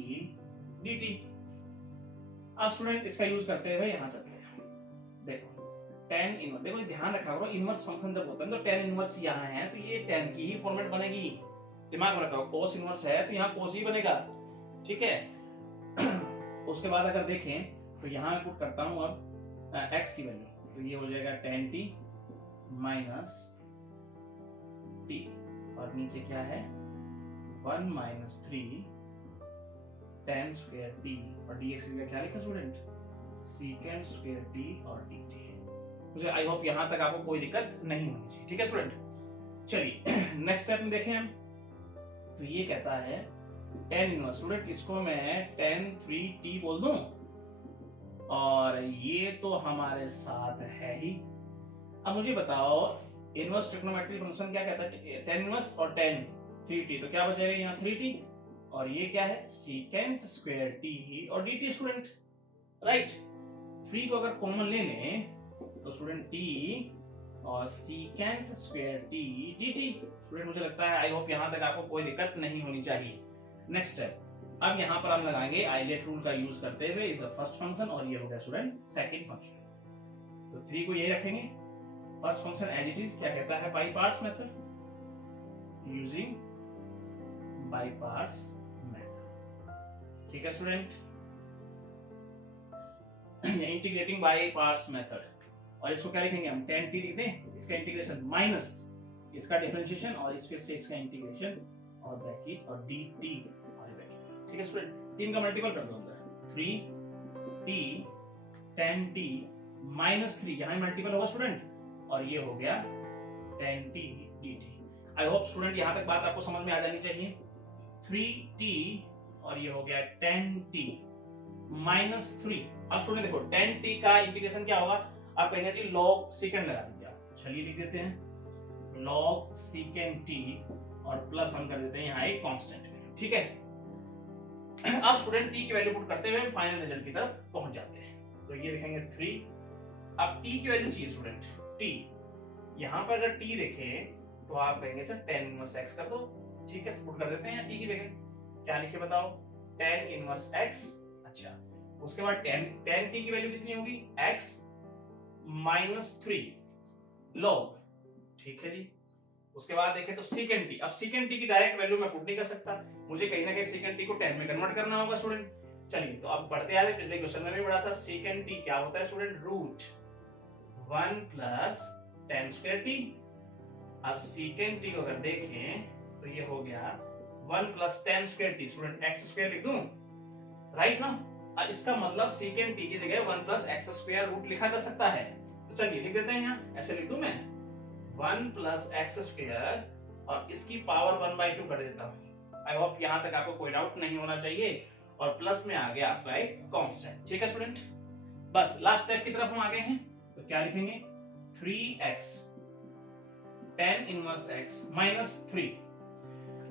dt। अब स्टूडेंट इसका यूज करते हुए यहां चलते हैं। देखो tan इनवर्स, देखो ध्यान रखा करो, इनवर्स फंक्शन जब होता है तो tan इनवर्स यहाँ है तो ये tan की ही फॉर्मेट बनेगी। दिमाग में रखो, cos इनवर्स है तो यहाँ cos ही बनेगा। ठीक है, उसके बाद अगर देखें तो यहाँ मैं पुट करता हूं अब x की वैल्यू, तो ये हो जाएगा tan t माइनस t, और नीचे क्या है 1 माइनस 3 tan स्क्वायर t और dx की क्या लिखा स्टूडेंट, secant स्क्वायर t और dt। मुझे आई होप यहां तक आपको कोई दिक्कत नहीं होनी चाहिए। ठीक है स्टूडेंट, चलिए नेक्स्ट स्टेप में देखें हम। तो ये कहता है tan इनवर्स, स्टूडेंट इसको मैं tan 3t बोल दूं, और ये तो हमारे साथ है ही, अब मुझे बताओ इनवर्स ट्रिग्नोमेट्री फंक्शन क्या कहता है, tan इनवर्स और tan 3t, तो क्या बचेगा यहाँ 3t, और ये क्या है secant स्क्वायर t और dt स्टूडेंट, राइट। 3 को अगर कॉमन ले लें तो स्टूडेंट t और secant square t dt। Student मुझे लगता है, आई होप यहाँ तक आपको कोई दिक्कत नहीं होनी चाहिए। नेक्स्ट स्टेप, अब यहाँ पर हम लगाएंगे आइलेट रूल का यूज करते हुए इज द फर्स्ट फंक्शन, और ये हो गया स्टूडेंट सेकंड फंक्शन। तो 3 को यही रखेंगे, first function as it is, क्या कहता है by parts method, using by parts method, ठीक है student. Integrating by parts method, और इसको क्या लिखेंगे हम, tan t लिख दें, इसका इंटीग्रेशन माइनस इसका डिफरेंशिएशन और इसके से इसका इंटीग्रेशन और ब्रैकेट और dt, ठीक है स्टूडेंट। 3 का मल्टीपल कर दो अंदर, 3t tan t माइनस 3, यहाँ मल्टीपल होगा स्टूडेंट, और ये हो गया tan t dt। I hope student यहाँ तक बात आपको समझ में आ जानी चाहिए। 3t और ये हो गया tan t माइनस 3। अब स्टूडेंट देखो tan t का इंटीग्रेशन क्या होगा, आप कहेंगे जी log secant लगा दीजिए, चलिए लिख देते हैं log secant t और प्लस हम कर देते हैं यहाँ एक कांस्टेंट, ठीक है। अब स्टूडेंट t की वैल्यू पुट करते हुए फाइनल रिजल्ट की तरफ पहुंच जाते हैं। तो ये लिखेंगे 3, अब t की वैल्यू चाहिए स्टूडेंट, t यहाँ पर अगर t देखें तो आप कहेंगे सर tan इनवर्स x कर दो, ठीक है। तो पुट कर देते हैं t की जगह, क्या लिखे बताओ, tan इनवर्स x। अच्छा, उसके बाद tan t की वैल्यू कितनी होगी, x माइनस 3 log, ठीक है जी। उसके बाद देखें तो secant t, अब secant t की डायरेक्ट वैल्यू मैं पुट नहीं कर सकता, मुझे कहीं ना कहीं secant t को tan में कन्वर्ट करना होगा स्टूडेंट। चलिए तो अब बढ़ते आगे, पिछले क्वेश्चन में भी पढ़ा था secant t क्या होता है student, root 1 plus tan square t। अब secant t को अगर देखें तो ये हो गया 1 plus tan square t, student x square लिख दूं, राइट ना। अब इसका मतलब secant t की जगह 1 प्लस x स्क्वायर रूट लिखा जा सकता है, तो चलिए लिख देते हैं यहाँ, ऐसे लिख दूं मैं 1 प्लस एक्स स्क्वायर और इसकी पावर 1/2 कर देता हूँ। आई होप यहाँ तक आपको कोई डाउट नहीं होना चाहिए, और प्लस में आ गया आपका एक कांस्टेंट, ठीक है स्टूडेंट। बस लास्ट स्टेप की तरफ हम आ गए हैं, तो क्या लिखेंगे 3x tan inverse x minus 3।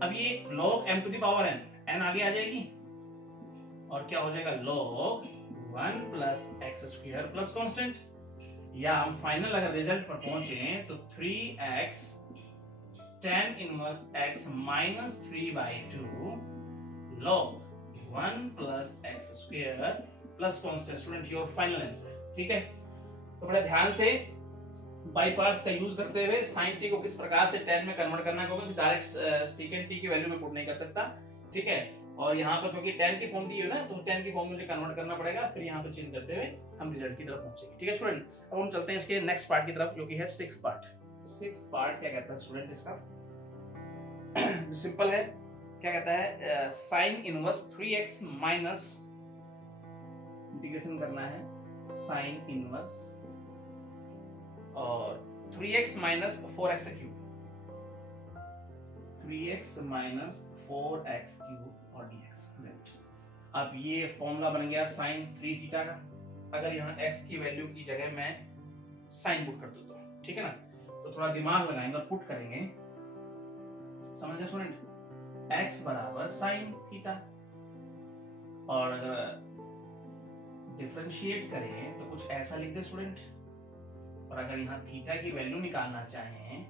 अब ये log m to the power n आगे आ जाएगी, और क्या हो जाएगा log 1 plus x square plus constant, या हम फाइनल अगर रिजल्ट पर पहुंचे तो 3x tan inverse x minus 3/2 log 1 plus x square plus constant, student your final answer, ठीक है। तो बड़ा ध्यान से बाय पार्ट्स का यूज करते हुए sin t को किस प्रकार से tan में कन्वर्ट करना है, क्योंकि डायरेक्ट secant t की वैल्यू में पुट नहीं कर सकता, ठीक है। और यहाँ पर क्योंकि tan की फॉर्म दी है ना, तो tan की फॉर्म मुझे कन्वर्ट करना पड़ेगा, फिर यहाँ पर चेंज करते हुए हम रिजल्ट की तरफ पहुंचेंगे, ठीक है स्टूडेंट। अब हम चलते हैं इसके नेक्स्ट पार्ट की तरफ, जो कि है सिक्स्थ पार्ट। सिक्स्थ पार्ट क्या कहता है स्टूडेंट इसका, सिंपल है, क्या कहता है sin inverse 3x minus, integration करना है sin इनवर्स और 3x minus 4x cube, 3x minus 4x cube और dx, राइट। अब ये फॉर्मूला बन गया sin 3 थीटा का, अगर यहाँ x की वैल्यू की जगह मैं sin पुट कर दूं तो, ठीक है ना। तो थोड़ा दिमाग लगाएंगे और पुट करेंगे, समझ गए स्टूडेंट, x बराबर sin थीटा, और अगर डिफरेंशिएट करें तो कुछ ऐसा लिख दे स्टूडेंट, और अगर यहाँ थीटा की वैल्यू निकालना चाहें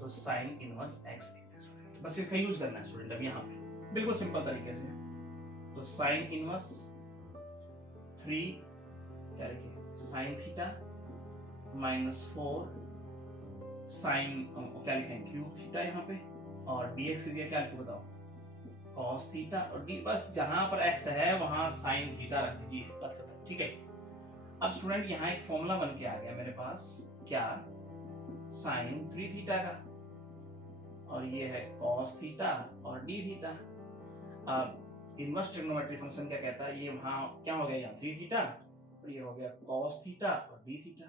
तो sin इनवर्स x लिख दे स्टूडेंट। बस इसका यूज करना है स्टूडेंट अब यहाँ पे बिल्कुल सिंपल तरीके से। तो sin इनवर्स 3 क्या लिखे sin थीटा माइनस 4 sin क्या लिखें क्यूब थीटा यहाँ पे, और dx की जगह क्या लिखो बताओ cos थीटा, और d बस जहां पर x है वहां sin थीटा रख दीजिए, बात खत्म, ठीक है। अब स्टूडेंट यहाँ एक फॉर्मूला बन के आ गया मेरे पास, क्या sin 3 थीटा का, और ये है cos थीटा और d थीटा। अब इनवर्स ट्रिग्नोमेट्री फंक्शन क्या कहता है, ये वहां क्या हो गया यहाँ 3 थीटा और ये हो गया cos थीटा और d थीटा।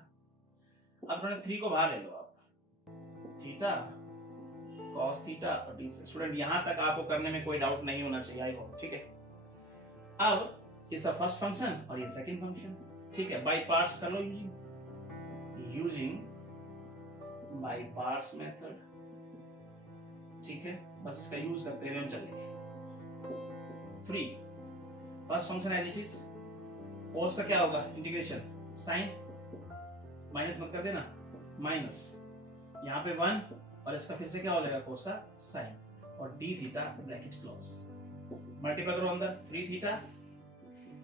अब स्टूडेंट 3 को बाहर ले लो आप, थीटा cos थीटा और d। स्टूडेंट यहां तक आपको करने में कोई डाउट नहीं होना चाहिए, आई होप, ठीक है। अब इसका फर्स्ट फंक्शन और ये सेकंड फंक्शन, ठीक है, बाय पार्ट्स कर लो यूजिंग बाय पार्ट्स मेथड, ठीक है, बस इसका यूज करते हुए हम चलेंगे। 3 first function as it is, cos का क्या होगा इंटीग्रेशन साइन, माइनस मत कर देना, माइनस यहाँ पे 1 और इसका फिर से क्या हो जाएगा cos का साइन और d theta bracket close, multiply करो अंदर 3 थीटा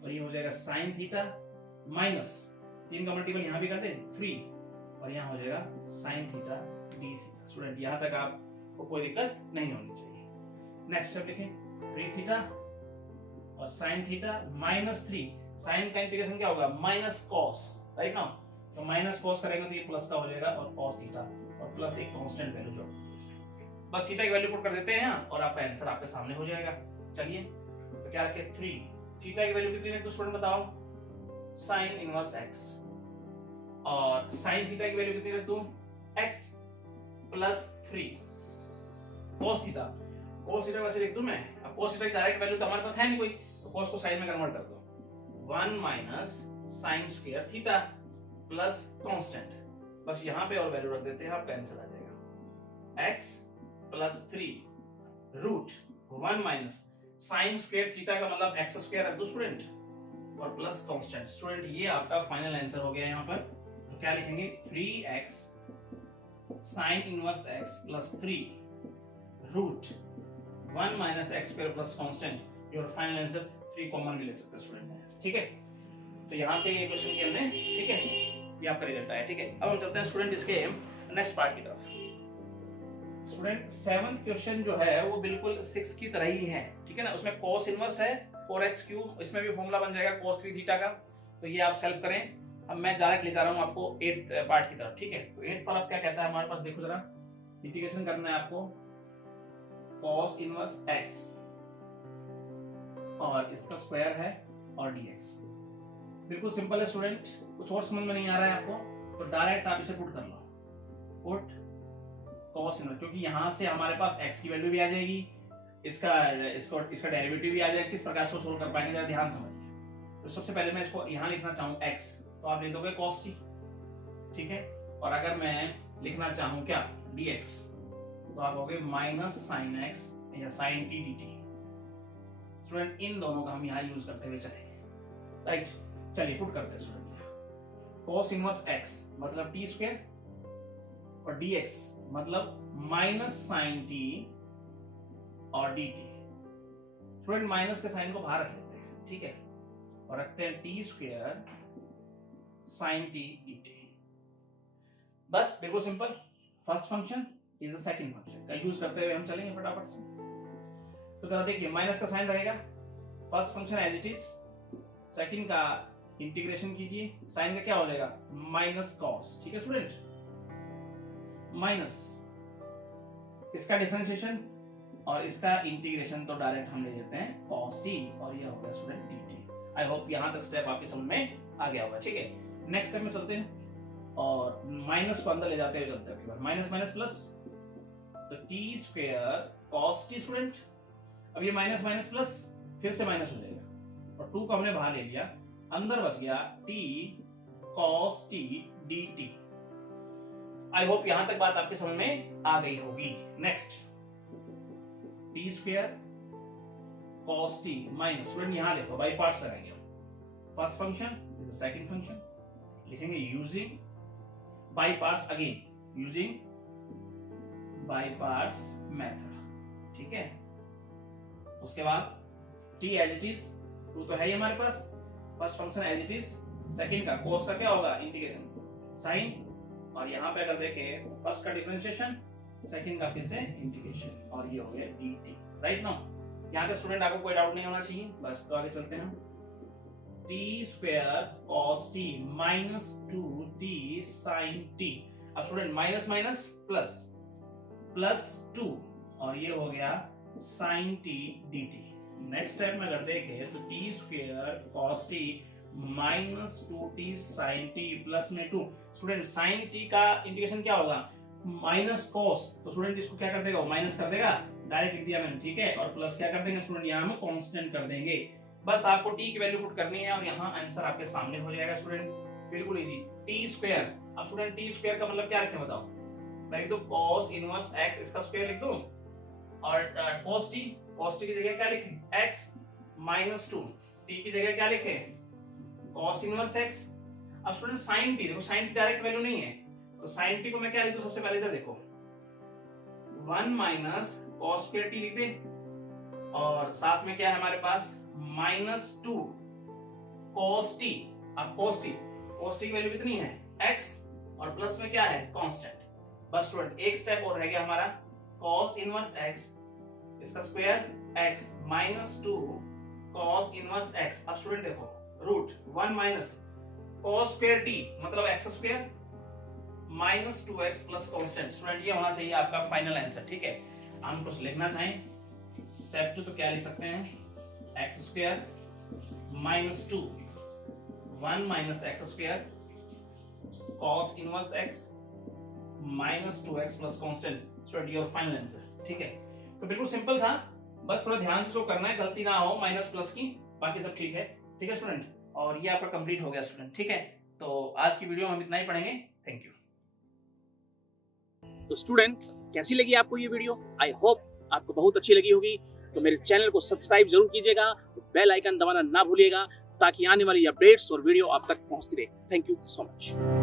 और ये हो जाएगा साइन थीटा माइनस 3 का मल्टीपल यहाँ भी कर दे 3 और यहाँ हो जाएगा sine theta d theta. Student यहाँ तक आपको कोई दिक्कत नहीं होनी चाहिए। नेक्स्ट स्टेप लिखें 3 थीटा और साइन थीटा माइनस 3, साइन का इंटीग्रेशन क्या होगा माइनस कॉस, राइट ना, तो माइनस कॉस करेंगे तो ये प्लस का हो जाएगा और कॉस थीटा और प्लस एक कांस्टेंट वैल्यू जो बस थीटा की वैल्यू पुट कर देते हैं यहाँ और आपका आंसर आपके सामने हो जाएगा। चलिए तो क्या रखे 3, थीटा की वैल्यू कितनी है तो स्टूडेंट बताओ साइन इनवर्स x और साइन थीटा की वैल्यू कितनी रख दूं x plus 3 cos theta, cos theta वैसे लिख दूं मैं, अब cos थीटा की डायरेक्ट वैल्यू तो हमारे पास है नहीं कोई, तो cos को साइन में कन्वर्ट कर दो 1 minus sine square theta plus constant, बस यहाँ पे और वैल्यू रख देते हैं, आपका आंसर आ जाएगा x plus 3 root 1 minus sine square theta का मतलब x स्क्वायर रख दो स्टूडेंट और प्लस कांस्टेंट। स्टूडेंट ये आपका फाइनल आंसर हो गया यहाँ पर, तो क्या लिखेंगे 3x sine inverse x plus 3 root 1 minus x square plus constant, your final answer 3 common भी ले सकते हैं स्टूडेंट, ठीक है। तो यहाँ से ये क्वेश्चन किया हमने, ठीक है, ये आपका रिजल्ट आया, ठीक है। अब हम चलते हैं स्टूडेंट इसके नेक्स्ट पार्ट की तरफ। स्टूडेंट 7th क्वेश्चन जो है वो बिल्कुल 6 की तरह ही है, ठीक है ना, उसमें cos इनवर्स है 4x क्यूब, इसमें भी फॉर्मूला बन जाएगा cos 3 थीटा का, तो ये आप सेल्फ करें। अब मैं डायरेक्ट ले जा रहा हूँ आपको 8th पार्ट की तरफ, ठीक है। तो 8th पर अब क्या कहता है हमारे पास, देखो जरा, इंटीग्रेशन करना है आपको cos इनवर्स x और इसका स्क्वायर है और dx, बिल्कुल सिंपल है स्टूडेंट, कुछ और समझ में नहीं आ रहा है आपको तो डायरेक्ट आप इसे पुट कर लो, पुट cos इनवर्स, क्योंकि यहाँ से हमारे पास x की वैल्यू भी आ जाएगी, इसका डेरिवेटिव भी आ जाएगा, किस प्रकार से सोल्व कर पाएंगे जरा ध्यान समझिए। तो सबसे पहले मैं इसको यहाँ लिखना चाहूँ x, तो आप लिख दोगे cos t, ठीक है, और अगर मैं लिखना चाहूँ क्या dx, तो आप होगे माइनस साइन x या साइन t dt। स्टूडेंट इन दोनों का हम यहाँ यूज करते हुए चलेंगे, राइट। चलिए पुट करते हैं स्टूडेंट, cos इनवर्स x मतलब t स्क्वायर और dx मतलब माइनस साइन t और dt। स्टूडेंट माइनस के साइन को बाहर रख लेते हैं, ठीक है, और रखते हैं t square sine t dt, बस बिल्कुल simple. First function is the second function का यूज करते हुए हम चलेंगे फटाफट से। तो जरा देखिए माइनस का साइन रहेगा, first function as it is, second का इंटीग्रेशन कीजिए, साइन का क्या हो जाएगा माइनस कॉस, ठीक है स्टूडेंट, माइनस इसका डिफरेंशिएशन और इसका इंटीग्रेशन तो डायरेक्ट हम ले लेते हैं cos t और ये होगा स्टूडेंट dt। आई होप यहां तक स्टेप आपकी समझ में आ गया होगा, ठीक है। नेक्स्ट स्टेप में चलते हैं और माइनस को अंदर ले जाते हुए चलते हैं, माइनस माइनस प्लस, तो t square cos t student, अब ये माइनस माइनस प्लस फिर से माइनस हो जाएगा और 2 को हमने बाहर ले लिया, अंदर बच गया t cos t dt। I hope यहां तक बात आपकी समझ में आ गई होगी। Next t square cos t minus, student यहां देखो बाई पार्ट्स लगाएंगे, first function is the second function, लिखेंगे using by parts, again using by parts method, ठीक है। उसके बाद t एज इट इज, 2 तो है ही हमारे पास, first function as it is, second का cos का क्या होगा इंटीग्रेशन साइन, और यहाँ पे अगर देखें फर्स्ट का डिफरेंशिएशन, सेकंड का फिर से इंटीग्रेशन और ये हो गया dt, राइट ना। यहाँ तक स्टूडेंट आपको कोई डाउट नहीं होना चाहिए, बस तो आगे चलते हैं। t square cos t minus 2t sin t, अब student minus minus plus, plus 2 और ये हो गया sin t dt। Next step में अगर देखें तो t square cos t minus 2t sin t plus में 2, स्टूडेंट sin t का इंटीग्रेशन क्या होगा माइनस cos, तो स्टूडेंट इसको क्या कर देगा माइनस कर देगा, डायरेक्ट लिख दिया मैंने, ठीक है, और प्लस क्या कर देंगे स्टूडेंट यहाँ हम कांस्टेंट कर देंगे, बस आपको t की वैल्यू पुट करनी है और यहाँ आंसर आपके सामने हो जाएगा स्टूडेंट, बिल्कुल इजी। t स्क्वायर, अब स्टूडेंट t स्क्वायर का मतलब क्या रखें बताओ, मैं लिख दूं cos इनवर्स x इसका स्क्वायर लिख दूं और cos t की जगह क्या लिखें x माइनस 2, t की जगह क्या लिखें cos इनवर्स x। अब स्टूडेंट sin t, देखो sin t डायरेक्ट वैल्यू नहीं है तो sin t को मैं क्या लिखूं, सबसे पहले इधर देखो 1 माइनस cos स्क्वायर t लिख दे और साथ में क्या है हमारे पास माइनस 2 cos t। अब cos t की वैल्यू कितनी है x और प्लस में क्या है कांस्टेंट। बस स्टूडेंट एक स्टेप और रह गया हमारा cos इनवर्स x इसका square x minus 2 cos inverse x। अब स्टूडेंट देखो root 1 minus cos square t मतलब x square minus 2x plus constant. Student ये होना चाहिए आपका फाइनल आंसर। ठीक है, हम कुछ लिखना चाहें स्टेप 2 तो क्या लिख सकते हैं x square minus 2 1 minus x square cos inverse x minus 2x plus constant. Student your final answer. ठीक है, तो बिल्कुल सिंपल था, बस थोड़ा ध्यान से शो करना है, गलती ना हो माइनस प्लस की, बाकी सब ठीक है। ठीक है स्टूडेंट, और ये आपका कंप्लीट हो गया स्टूडेंट। ठीक है, तो आज की वीडियो में हम इतना ही पढ़ेंगे। Thank you. तो स्टूडेंट कैसी लगी आपको ये वीडियो? आई होप आपको बहुत अच्छी लगी होगी। तो मेरे चैनल को सब्सक्राइब जरूर कीजिएगा, बेल आइकन दबाना ना भूलिएगा ताकि आने वाली अपडेट्स और वीडियो आप तक पहुंचती रहे। Thank you so much.